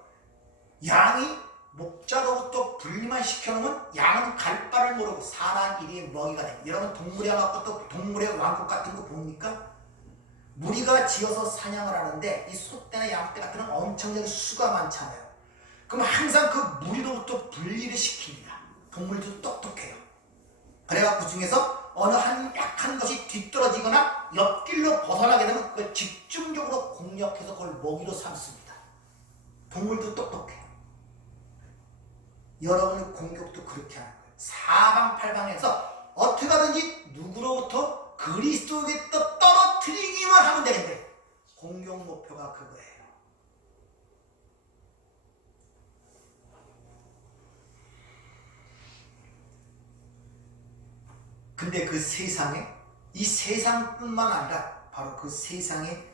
양이 목자로부터 분리만 시켜놓으면 양은 갈 바를 모르고 사나운 이리의 먹이가 됩니다. 여러분 동물에 와갖고 또 동물의 왕국 같은 거 봅니까? 무리가 지어서 사냥을 하는데 이 소떼나 양떼 같은 건 엄청나게 수가 많잖아요. 그럼 항상 그 무리로부터 분리를 시킵니다. 동물도 똑똑해요. 그래갖고 그 중에서 어느 한 약한 것이 뒤떨어지거나 옆길로 벗어나게 되면 그걸 집중적으로 공략해서 그걸 먹이로 삼습니다. 동물도 똑똑해요. 여러분의 공격도 그렇게 하는 거예요. 사방팔방에서 어떻게 하든지 누구로부터 그리스도에게 떨어뜨리기만 하면 되는 거예요. 공격 목표가 그거예요. 근데 그 세상에 이 세상뿐만 아니라 바로 그 세상에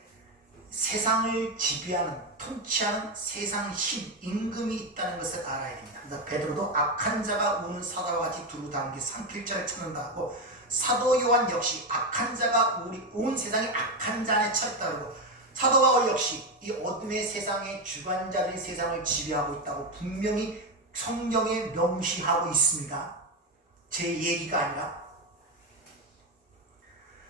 세상을 지배하는 통치하는 세상 힘 임금이 있다는 것을 알아야 됩니다. 그래서 베드로도 악한 자가 우는 사자와 같이 두루 당겨 삼킬자를 찾는다 하고 사도 요한 역시 악한 자가 온 세상이 악한 자 안에 쳤다 그러고 사도 바울 역시 이 어둠의 세상의 주관자들이 세상을 지배하고 있다고 분명히 성경에 명시하고 있습니다. 제 얘기가 아니라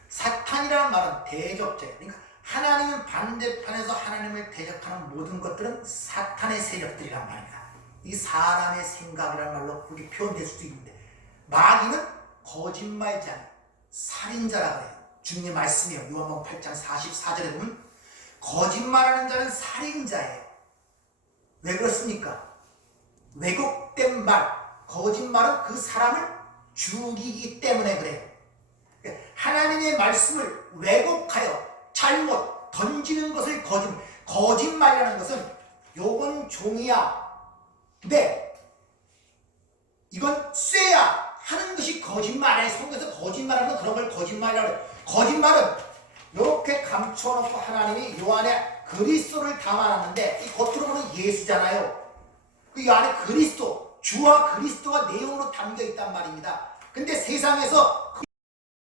사탄이라는 말은 대적자예요. 그러니까 하나님은 반대편에서 하나님을 대적하는 모든 것들은 사탄의 세력들이란 말입니다. 이 사람의 생각이라는 말로 그렇게 표현될 수도 있는데 마귀는 거짓말자, 살인자라고 해요. 주님의 말씀이에요. 요한복음 8장 44절에 보면 거짓말하는 자는 살인자예요. 왜 그렇습니까? 왜곡된 말, 거짓말은 그 사람을 죽이기 때문에 그래요. 하나님의 말씀을 왜곡하여 잘못 던지는 것을 거짓말이라는 것은 요건 종이야, 네 이건 쇠야 하는 것이 거짓말이에요. 성경에서 거짓말하는 그런 걸 거짓말이라고 해요. 거짓말은 이렇게 감춰놓고 하나님이 요 안에 그리스도를 담아놨는데 이 겉으로 보는 예수잖아요. 그 안에 그리스도, 주와 그리스도가 내용으로 담겨 있단 말입니다. 근데 세상에서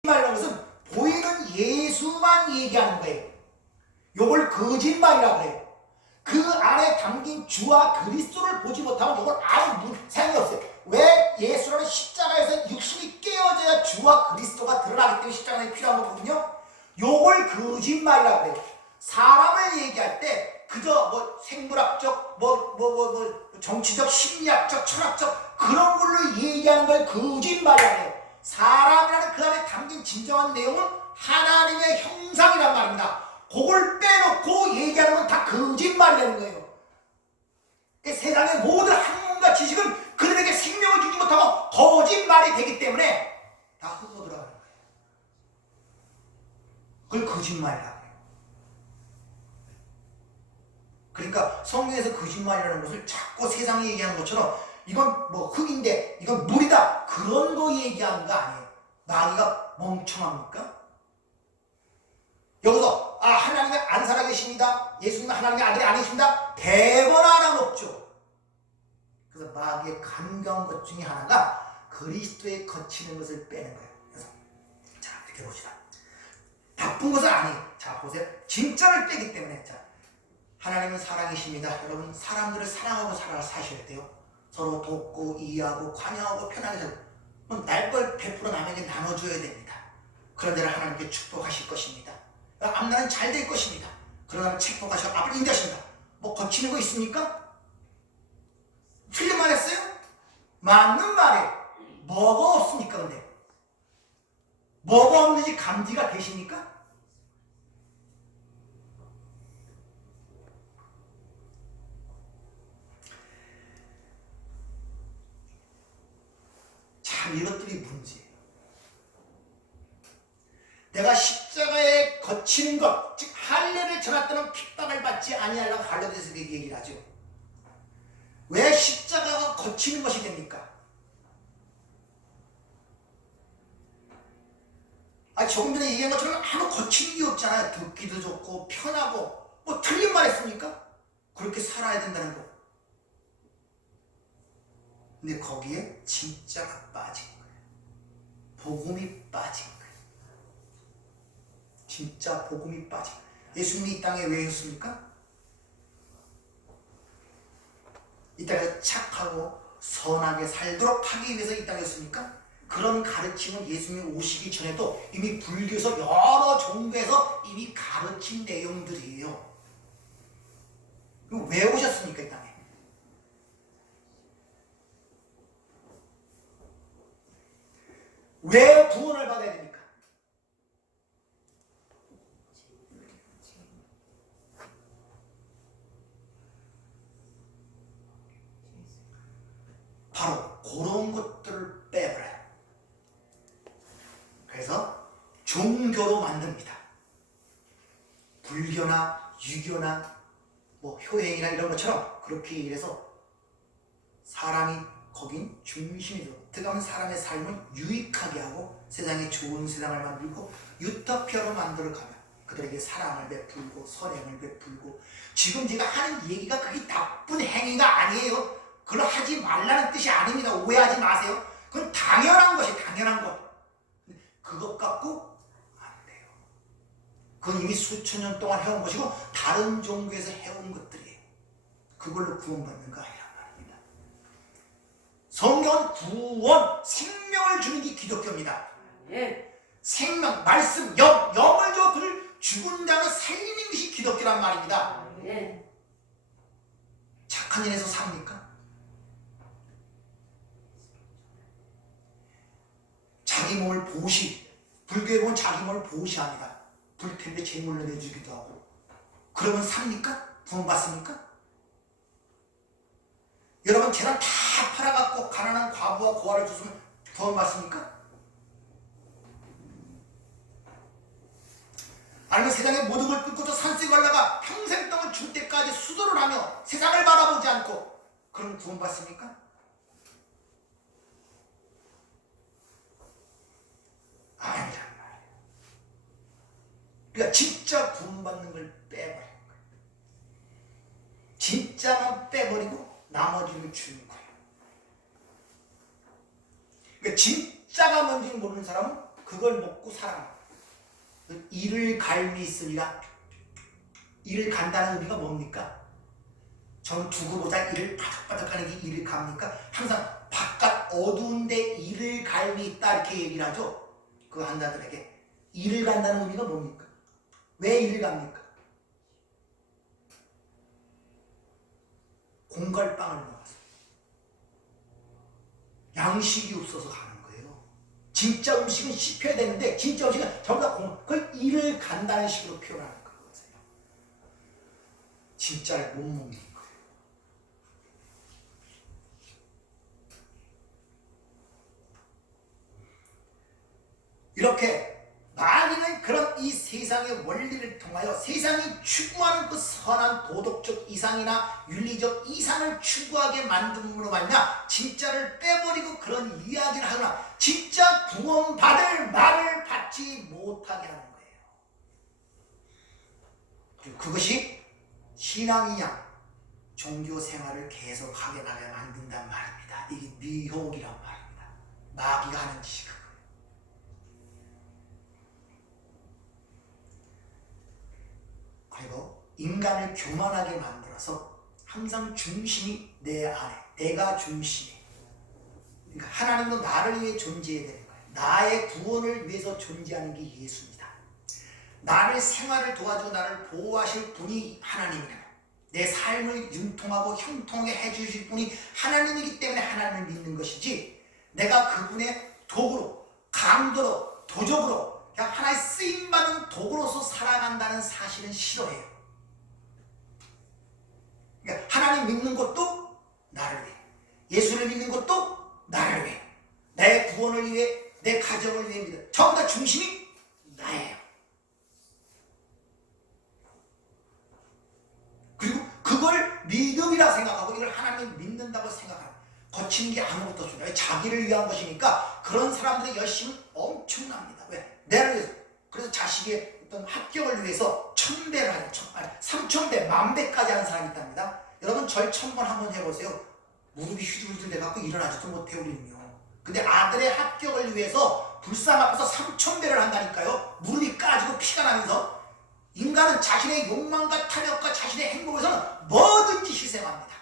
거짓말이라는 것은 보이는 예수만 얘기하는 거예요. 요걸 거짓말이라고 해요. 그 안에 담긴 주와 그리스도를 보지 못하면 이걸 아무 사용이 없어요. 왜? 예수라는 십자가에서 육신이 깨어져야 주와 그리스도가 드러나기 때문에 십자가에 필요한 거거든요. 요걸 거짓말이라고 해요. 사람을 얘기할 때 그저 뭐 생물학적, 정치적, 심리학적, 철학적 그런 걸로 얘기하는 걸 거짓말이라고 해요. 사람이라는 그 안에 담긴 진정한 내용은 하나님의 형상이란 말입니다. 그걸 빼놓고 얘기하는 건 다 거짓말이라는 거예요. 세상의 모든 학문과 지식은 그들에게 생명을 주지 못하고 거짓말이 되기 때문에 다 흙으로 들어가는 거예요. 그걸 거짓말이라고 해요. 그러니까 성경에서 거짓말이라는 것을 자꾸 세상이 얘기하는 것처럼 이건 뭐 흙인데 이건 물이다 그런 거 얘기하는 거 아니에요. 마귀가 멍청합니까? 여기서 하나님이 안 살아계십니다. 예수님은 하나님의 아들이 아니십니다. 100번 알아먹죠. 그래서 마귀의 간교한 것 중에 하나가 그리스도에 거치는 것을 빼는 거예요. 그래서 자 이렇게 봅시다. 나쁜 것은 아니에요. 자 보세요. 진짜를 빼기 때문에 자 하나님은 사랑이십니다. 여러분 사람들을 사랑하고 사셔야 돼요. 서로 돕고 이해하고 관여하고 편하게 살고 날 걸 100% 남에게 나눠줘야 됩니다. 그런 데를 하나님께 축복하실 것입니다. 앞날은 잘 될 것입니다. 그러나 축복하시고 앞을 인도하십니다. 뭐 거치는 거 있습니까? 틀린 말 했어요? 맞는 말이에요. 뭐가 없습니까? 근데 뭐가 없는지 감지가 되십니까? 참 이것들이 문제예요. 내가 십자가에 거치는 것, 즉 할례를 전할 때는 핍박을 받지 아니하려고 갈라디아서서 얘기를 하죠. 왜 십자가가 거치는 것이 됩니까? 조금 전에 얘기한 것처럼 아무 거치는 게 없잖아요. 듣기도 좋고 편하고 뭐 틀린 말 했습니까? 그렇게 살아야 된다는 거. 근데 거기에 진짜가 빠진 거예요. 복음이 빠진 거예요. 진짜 복음이 빠진 거예요. 예수님이 이 땅에 왜 오셨습니까? 이 땅에서 착하고 선하게 살도록 하기 위해서 이 땅에 오셨습니까? 그런 가르침은 예수님이 오시기 전에도 이미 불교에서 여러 종교에서 이미 가르친 내용들이에요. 왜 오셨습니까? 이 땅에? 왜 구원을 받아야 됩니까? 바로 그런 것들을 빼버려요. 그래서 종교로 만듭니다. 불교나 유교나 뭐 효행이나 이런 것처럼 그렇게 일해서 사람이 거긴 중심이 되고 어떻게 사람의 삶을 유익하게 하고 세상에 좋은 세상을 만들고 유토피아로 만들어가면 그들에게 사랑을 베풀고 선행을 베풀고 지금 제가 하는 얘기가 그게 나쁜 행위가 아니에요. 그걸 하지 말라는 뜻이 아닙니다. 오해하지 마세요. 그건 당연한 것이 당연한 것. 그것 갖고 안 돼요. 그건 이미 수천 년 동안 해온 것이고 다른 종교에서 해온 것들이에요. 그걸로 구원받는 거 아니란 말입니다. 성경은 구원, 생명을 주는 게 기독교입니다. 생명, 말씀, 영을 줘 그를 죽은 자를 살리는 것이 기독교란 말입니다. 착한 일에서 삽니까? 자기 몸을 불교에 보면 자기 몸을 보시합니다. 불텐데 제물로 내주기도 하고. 그러면 삽니까? 구원 받습니까? 여러분 재산 다 팔아갖고 가난한 과부와 고아를 줬으면 구원 받습니까? 아니면 세상의 모든 걸 끊고서 산속에 올라가 평생 동안 죽을 때까지 수도를 하며 세상을 바라보지 않고 그럼 구원 받습니까? 아니란 말이에요. 그러니까 진짜 구원받는 걸 빼버린 거예요. 진짜만 빼버리고 나머지를 주는 거예요. 그러니까 진짜가 뭔지 모르는 사람은 그걸 먹고 살아갑니다. 이를 갈미 있으리라. 이를 간다는 의미가 뭡니까? 저는 두고보자 이를 바닥바닥하는 게 이를 갑니까? 항상 바깥 어두운데 이를 갈미 있다 이렇게 얘기를 하죠. 그 한자들에게. 이를 간다는 의미가 뭡니까? 왜 이를 갑니까? 공갈빵을 먹어서 양식이 없어서 가는 거예요. 진짜 음식은 씹혀야 되는데 진짜 음식은 전부 다 그걸 이를 간다는 식으로 표현하는 거예요. 진짜를 못 먹는 거예요. 이렇게 마귀는 그런 이 세상의 원리를 통하여 세상이 추구하는 그 선한 도덕적 이상이나 윤리적 이상을 추구하게 만듦으로 말미암아 진짜를 빼버리고 그런 이야기를 하거나 진짜 구원받을 말을 받지 못하게 하는 거예요. 그리고 그것이 신앙이냐 종교 생활을 계속하게 만든단 말입니다. 이게 미혹이란 말입니다. 마귀가 하는 짓이 그거예요. 그리고 인간을 교만하게 만들어서 항상 중심이 내 안에, 내가 중심이. 그러니까 하나님도 나를 위해 존재해야 되는 거예요. 나의 구원을 위해서 존재하는 게 예수입니다. 나를 생활을 도와주고 나를 보호하실 분이 하나님이에요. 내 삶을 융통하고 형통하게 해주실 분이 하나님이기 때문에 하나님을 믿는 것이지 내가 그분의 도구로, 강도로, 도적으로 그냥 하나의 쓰임받은 도구로서 살아간다는 사실은 싫어해요. 그러니까 하나님 믿는 것도 나를 위해, 예수를 믿는 것도 나를 위해, 내 구원을 위해, 내 가정을 위해 믿어. 전부 다 중심이 나예요. 그리고 그걸 믿음이라 생각하고 이걸 하나님을 믿는다고 생각하는 거친 게 아무것도 없습니다. 자기를 위한 것이니까 그런 사람들의 열심은 엄청납니다. 왜? 내를 위해서. 그래서 자식의 어떤 합격을 위해서 1000배를 하는 3000배, 10,000배까지 하는 사람이 있답니다. 여러분 절 1000번 한번 해보세요. 무릎이 휘들휘들 돼갖고 일어나지도 못해 우리는요. 근데 아들의 합격을 위해서 불상 앞에서 3000배를 한다니까요. 무릎이 까지고 피가 나면서. 인간은 자신의 욕망과 탐욕과 자신의 행복에서는 뭐든지 희생합니다.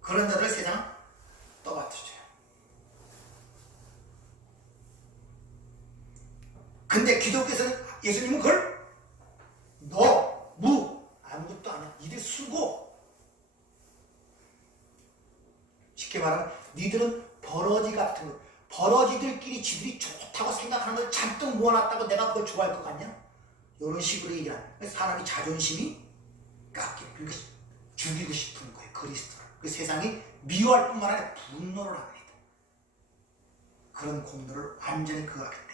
그런 자들을 세상은 떠받쳐줘요. 근데 기독교에서는 예수님은 그걸 아무것도 아니야. 니들 수고. 쉽게 말하면 니들은 버러지 같은 거. 버러지들끼리 지들이 좋다고 생각하는 걸 잔뜩 모아놨다고 내가 그걸 좋아할 것 같냐? 이런 식으로 얘기하는. 사람이 자존심이 깎여. 그러니까 죽이고 싶은 거예요. 그리스도를. 그 세상이 미워할 뿐만 아니라 분노를 합니다. 그런 공로를 완전히 그거 하기 때문에.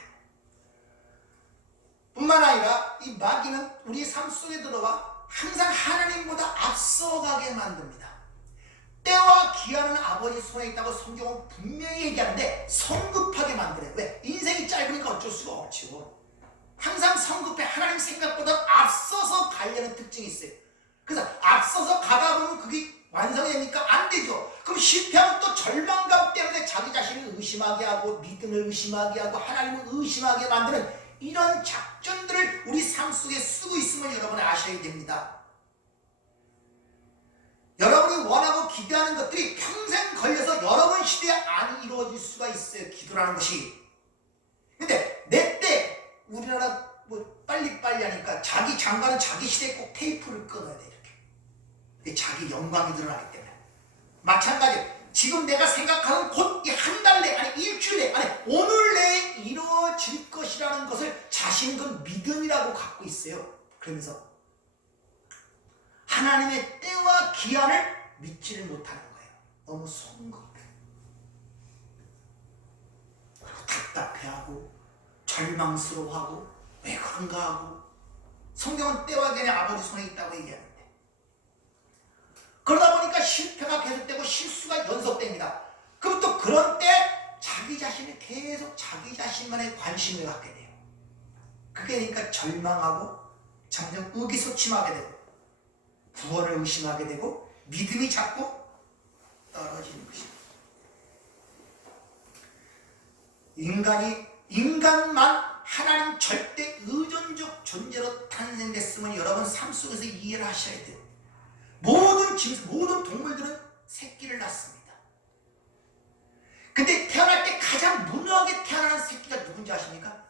뿐만 아니라 이 마귀는 우리의 삶 속에 들어와 항상 하나님보다 앞서가게 만듭니다. 때와 기한은 아버지 손에 있다고 성경은 분명히 얘기하는데 성급하게 만들어요. 왜? 인생이 짧으니까 어쩔 수가 없죠. 항상 성급해. 하나님 생각보다 앞서서 가려는 특징이 있어요. 그래서 앞서서 가다 보면 그게 완성이 됩니까? 안 되죠. 그럼 실패하면 또 절망감 때문에 자기 자신을 의심하게 하고 믿음을 의심하게 하고 하나님을 의심하게 만드는 이런 작전들을 우리 삶 속에 쓰고 있음을 여러분이 아셔야 됩니다. 여러분이 원하고 기대하는 것들이 평생 걸려서 여러분 시대에 안 이루어질 수가 있어요. 기도라는 것이. 근데 내 때 우리나라 뭐 빨리빨리 하니까 자기 장관은 자기 시대에 꼭 테이프를 끊어야 돼. 이렇게. 자기 영광이 드러나기 때문에. 마찬가지로 지금 내가 생각하는 곧 이 한 달 내, 아니 일주일 내, 아니 오늘 내에 이루어질 것이라는 것을 자신은 그 믿음이라고 갖고 있어요. 그러면서 하나님의 때와 기한을 믿지를 못하는 거예요. 너무 성급해. 그리고 답답해하고 절망스러워하고 왜 그런가 하고. 성경은 때와 기한이 아버지 손에 있다고 얘기하는데 그러다 보니까 실패가 계속되고 실수가 연속됩니다. 그럼 또 그런 때 자기 자신이 계속 자기 자신만의 관심을 갖게 돼요. 그게 그러니까 절망하고 점점 의기소침하게 되고 구원을 의심하게 되고 믿음이 자꾸 떨어지는 것입니다. 인간만 하나님 절대 의존적 존재로 탄생됐으면 여러분 삶 속에서 이해를 하셔야 돼요. 모든 동물들은 새끼를 낳습니다. 근데 태어날 때 가장 무능하게 태어나는 새끼가 누군지 아십니까?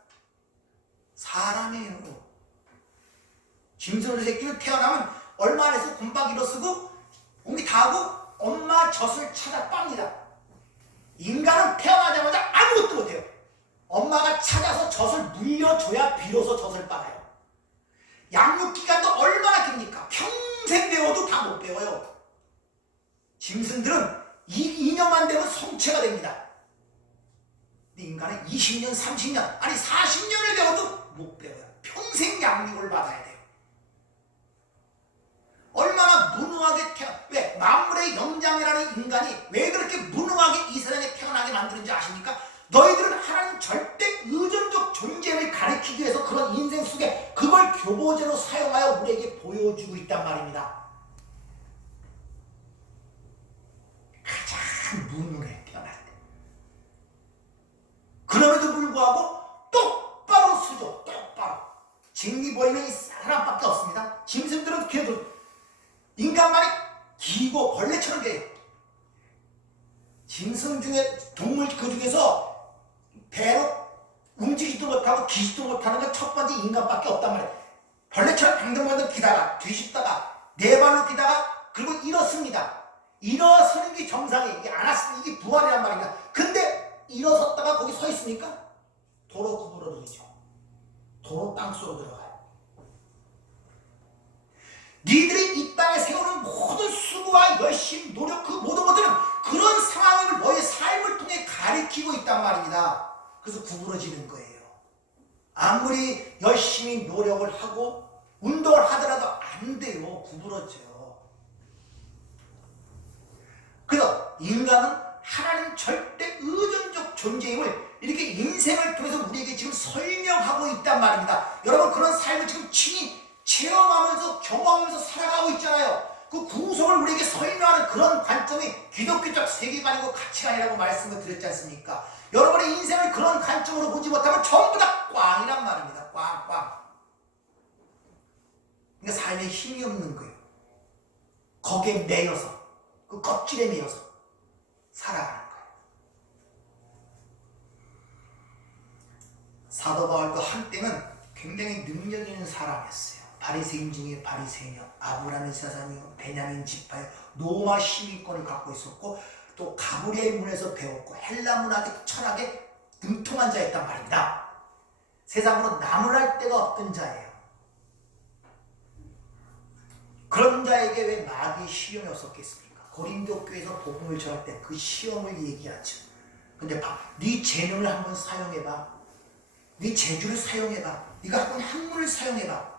사람이에요. 짐승의 새끼는 태어나면 얼마 안에서 곰박 일어서고 공기 다 하고 엄마 젖을 찾아 빱니다. 인간은 태어나자마자 아무것도 못해요. 엄마가 찾아서 젖을 물려줘야 비로소 젖을 빨아요. 양육기간도 얼마나 깁니까? 평생 배워도 다 못 배워요. 짐승들은 2년만 되면 성체가 됩니다. 근데 인간은 20년, 30년, 아니 40년을 배워도 못 배워요. 평생 양육을 받아야 돼요. 얼마나 무능하게 왜 만물의 영장이라는 인간이 왜 그렇게 무능하게 이 세상에 태어나게 만드는지 아십니까? 너희들은 하나님 절대 의존적 존재를 가리키기 위해서 그런 인생 속에 그걸 교보제로 사용하여 우리에게 보여주고 있단 말입니다. 가장 무능해 태어날 때. 그럼에도 불구하고 똑바로 수조, 똑바로 징리 보이는 이 사람밖에 없습니다. 짐승들은 그래도 인간만이 기고 벌레처럼 돼요. 짐승 중에 동물 그 중에서 배로 움직이지도 못하고 기지도 못하는 건 첫 번째 인간밖에 없단 말이에요. 벌레처럼 당근마다 기다가 뒤집다가 네 발로 기다가 그리고 일어섭니다. 일어서는 게 정상이에요. 이게 안 왔으면 이게 부활이란 말입니다. 근데 일어섰다가 거기 서 있으니까 도로 구부러지죠. 도로 땅속으로 들어가요. 니들이 이 땅에 세우는 모든 수고와 열심, 노력 그 모든 것들은 그런 상황을 너의 삶을 통해 가리키고 있단 말입니다. 그래서 구부러지는 거예요. 아무리 열심히 노력을 하고 운동을 하더라도 안 돼요. 구부러져요. 그래서 인간은 하나님 절대 의존적 존재임을 이렇게 인생을 통해서 우리에게 지금 설명하고 있단 말입니다. 여러분 그런 삶을 지금 친히 체험하면서 경험하면서 살아가고 있잖아요. 그 구속을 우리에게 설명하는 그런 관점이 기독교적 세계관이고 가치관이라고 말씀을 드렸지 않습니까? 여러분의 인생을 그런 관점으로 보지 못하면 전부 다 꽝이란 말입니다. 꽝. 그러니까 삶에 힘이 없는 거예요. 거기에 매여서 그 껍질에 매여서 살아가는 거예요. 사도 바울도 한때는 굉장히 능력 있는 사람이었어요. 바리새인 중에 바리새인이요, 아브라함의 사상이요, 베냐민 지파요, 로마 시민권을 갖고 있었고 또 가브리엘 문에서 배웠고 헬라 문학의 철학에 능통한 자였단 말입니다. 세상으로 나무랄 데가 없던 자예요. 그런 자에게 왜 마귀의 시험이 없었겠습니까? 고린도 교회에서 복음을 전할 때 그 시험을 얘기하죠. 근데 네 재능을 한번 사용해봐. 네 재주를 사용해봐. 네가 갖고 있는 학문을 사용해봐.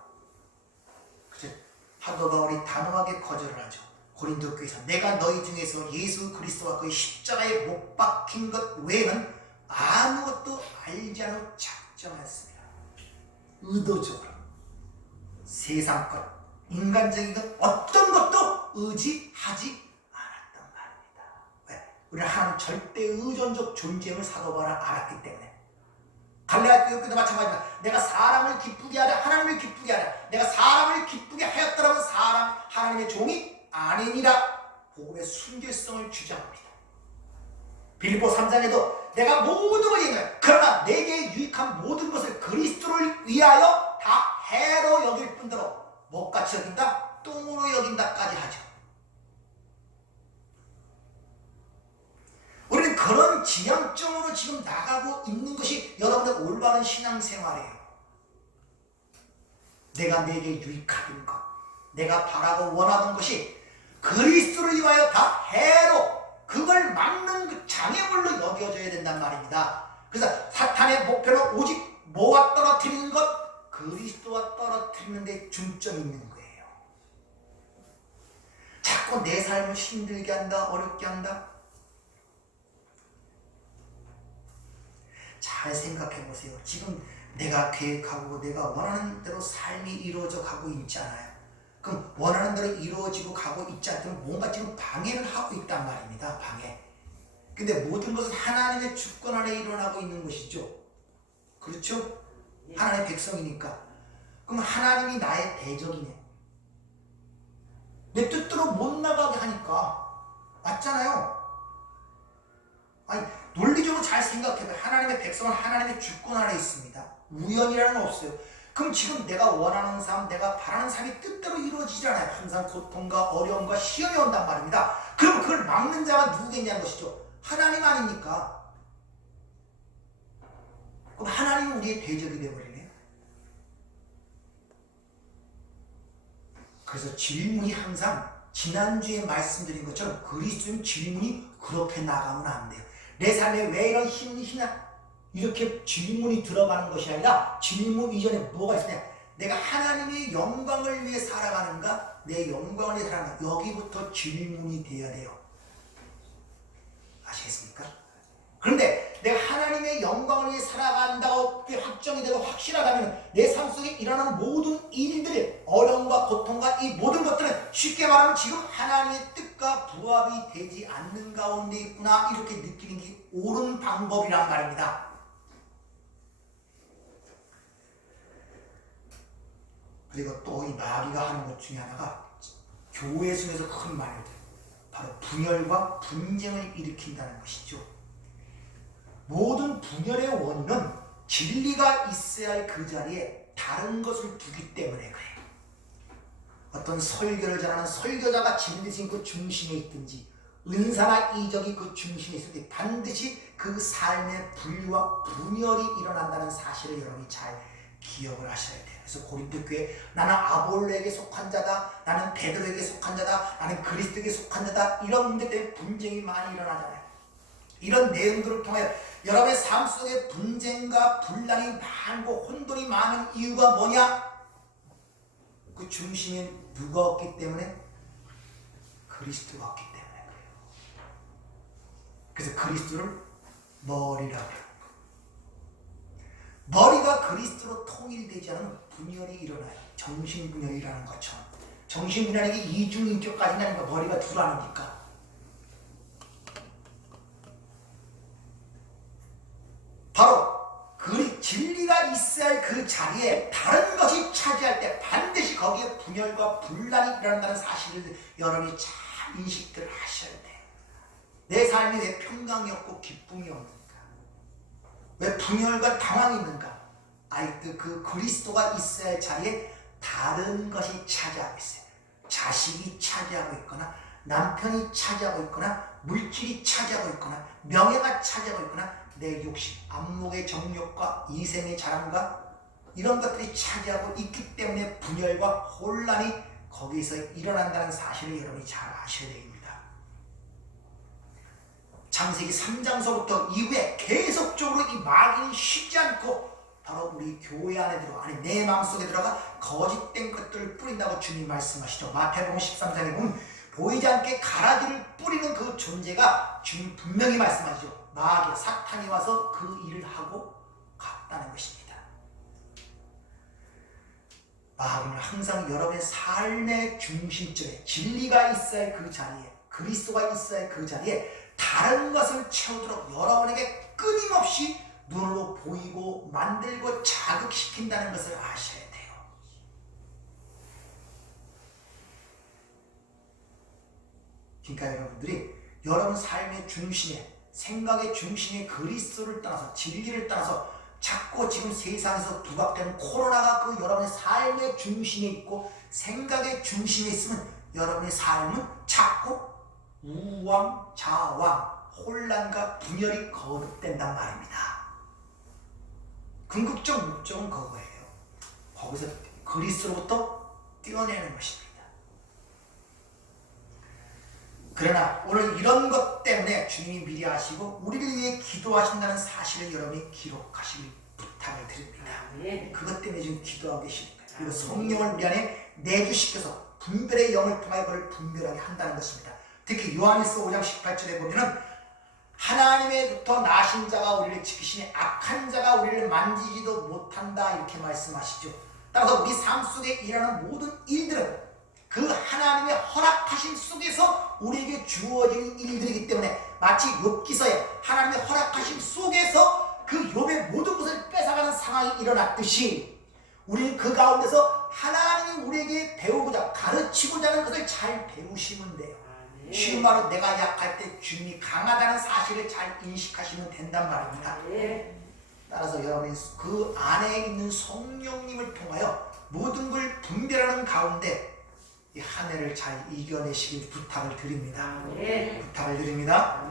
사도 바울이 단호하게 거절을 하죠. 고린도 교회에서 내가 너희 중에서 예수 그리스도와 그의 십자가에 못 박힌 것 외에는 아무것도 알지 않고 작정했습니다. 의도적으로 세상 것, 인간적인 것 어떤 것도 의지하지 않았단 말입니다. 왜? 우리는 하나님 절대 의존적 존재임을 사도 바울은 알았기 때문에. 갈라디아 교회도 마찬가지입니다. 내가 사람을 기쁘게 하랴 하나님을 기쁘게 하랴 내가 사람을 기쁘게 하였더라면 사람 하나님의 종이 아니니라 복음의 순결성을 주장합니다. 빌립보 3장에도 내가 모든 걸 얘기해요. 그러나 내게 유익한 모든 것을 그리스도를 위하여 다 해로 여길 뿐더러 뭐같이 여긴다? 똥으로 여긴다까지 하죠. 우리는 그런 지향점으로 지금 나가고 있는 것이 여러분의 올바른 신앙생활이에요. 내가 내게 유익한 것, 내가 바라고 원하던 것이 그리스도를 위하여 다 해로 그걸 막는 그 장애물로 여겨져야 된단 말입니다. 그래서 사탄의 목표는 오직 뭐와 떨어뜨리는 것? 그리스도와 떨어뜨리는 데 중점이 있는 거예요. 자꾸 내 삶을 힘들게 한다, 어렵게 한다. 잘 생각해 보세요. 지금 내가 계획하고 내가 원하는 대로 삶이 이루어져 가고 있지 않아요. 그럼 원하는 대로 이루어지고 가고 있지 않다면 뭔가 지금 방해를 하고 있단 말입니다. 방해. 근데 모든 것은 하나님의 주권 아래 일어나고 있는 것이죠. 그렇죠? 하나님의 백성이니까. 그럼 하나님이 나의 대적이네. 내 뜻대로 못 나가게 하니까. 맞잖아요. 아니, 논리적으로 잘 생각해봐요. 하나님의 백성은 하나님의 주권 아래 있습니다. 우연이라는 건 없어요. 그럼 지금 내가 원하는 삶, 내가 바라는 삶이 뜻대로 이루어지지 않아요. 항상 고통과 어려움과 시험이 온단 말입니다. 그럼 그걸 막는 자가 누구겠냐는 것이죠. 하나님 아닙니까? 그럼 하나님은 우리의 대적이 되어버리네요. 그래서 질문이 항상 지난주에 말씀드린 것처럼 그리스도인 질문이 그렇게 나가면 안 돼요. 내 삶에 왜 이런 힘이 이렇게 질문이 들어가는 것이 아니라 질문 이전에 뭐가 있으냐. 내가 하나님의 영광을 위해 살아가는가? 내 영광을 위해 살아가는가? 여기부터 질문이 돼야 돼요. 아시겠습니까? 그런데 내가 하나님의 영광을 위해 살아간다고 확정이 되고 확실하다면 내 삶 속에 일어나는 모든 일들의 어려움과 고통과 이 모든 것들은 쉽게 말하면 지금 하나님의 뜻과 부합이 되지 않는 가운데 있구나 이렇게 느끼는 게 옳은 방법이란 말입니다. 그리고 또 이 마귀가 하는 것 중에 하나가 교회 속에서 큰 말을 들어요. 바로 분열과 분쟁을 일으킨다는 것이죠. 모든 분열의 원인은 진리가 있어야 할 그 자리에 다른 것을 두기 때문에 그래요. 어떤 설교를 잘하는 설교자가 진리신 그 중심에 있든지 은사나 이적이 그 중심에 있을 때 반드시 그 삶의 분리와 분열이 일어난다는 사실을 여러분이 잘 기억을 하셔야 돼요. 그래서 고린도 교회 나는 아볼로에게 속한 자다, 나는 베드로에게 속한 자다, 나는 그리스도에게 속한 자다 이런 문제 때문에 분쟁이 많이 일어나잖아요. 이런 내용들을 통해 여러분의 삶 속에 분쟁과 분란이 많고 혼돈이 많은 이유가 뭐냐? 그 중심에 누가 없기 때문에? 그리스도가 없기 때문에 그래요. 그래서 그리스도를 머리라고 해요. 머리가 그리스도로 통일되지 않으면 분열이 일어나요. 정신분열이라는 것처럼. 정신분열이 이중인격까지는 아니고 머리가 둘아닙니까? 바로 그 진리가 있어야 할 그 자리에 다른 것이 차지할 때 반드시 거기에 분열과 분란이 일어난다는 사실을 여러분이 잘 인식들 하셔야 돼요. 내 삶이 왜 평강이 없고 기쁨이 없는가? 왜 분열과 당황이 있는가? 아직도 그 그리스도가 있어야 할 자리에 다른 것이 차지하고 있어요. 자식이 차지하고 있거나 남편이 차지하고 있거나 물질이 차지하고 있거나 명예가 차지하고 있거나 내 욕심, 안목의 정욕과 이생의 자랑과 이런 것들이 차지하고 있기 때문에 분열과 혼란이 거기서 일어난다는 사실을 여러분이 잘 아셔야 됩니다. 창세기 3장서부터 이후에 계속적으로 이 마귀는 쉬지 않고 바로 우리 교회 안에 들어가, 아니 내 마음속에 들어가 거짓된 것들을 뿌린다고 주님 말씀하시죠. 마태복음 13장에 보면 보이지 않게 가라지를 뿌리는 그 존재가 주님 분명히 말씀하시죠. 마귀, 사탄이 와서 그 일을 하고 갔다는 것입니다. 마귀는 항상 여러분의 삶의 중심점에 진리가 있어야 할 그 자리에, 그리스도가 있어야 할 그 자리에 다른 것을 채우도록 여러분에게 끊임없이 눈으로 보이고 만들고 자극시킨다는 것을 아셔야 돼요. 그러니까 여러분들이 여러분 삶의 중심에, 생각의 중심에 그리스도를 떠나서 진리를 떠나서 자꾸 지금 세상에서 부각되는 코로나가 그 여러분의 삶의 중심에 있고 생각의 중심에 있으면 여러분의 삶은 자꾸 우왕, 좌왕, 혼란과 분열이 거듭된단 말입니다. 궁극적 목적은 그거예요. 거기서 그리스도로부터 떼어내는 것입니다. 그러나 오늘 이런 것 때문에 주님이 미리 아시고 우리를 위해 기도하신다는 사실을 여러분이 기록하시길 부탁을 드립니다. 그것 때문에 지금 기도하고 계십니다. 그리고 성령을 우리 안에 내주시켜서 분별의 영을 통하여 그걸 분별하게 한다는 것입니다. 특히 요한일서 5장 18절에 보면은 하나님의부터 나신 자가 우리를 지키시니 악한 자가 우리를 만지지도 못한다 이렇게 말씀하시죠. 따라서 우리 삶 속에 일어나는 모든 일들은 그 하나님의 허락하심 속에서 우리에게 주어진 일들이기 때문에 마치 욥기서에 하나님의 허락하심 속에서 그 욥의 모든 것을 뺏어가는 상황이 일어났듯이 우리는 그 가운데서 하나님이 우리에게 배우고자 가르치고자 하는 것을 잘 배우시면 돼요. 쉬운 말로 내가 약할 때 주님이 강하다는 사실을 잘 인식하시면 된단 말입니다. 따라서 여러분이 그 안에 있는 성령님을 통하여 모든 걸 분별하는 가운데 이 한 해를 잘 이겨내시길 부탁을 드립니다. 부탁을 드립니다.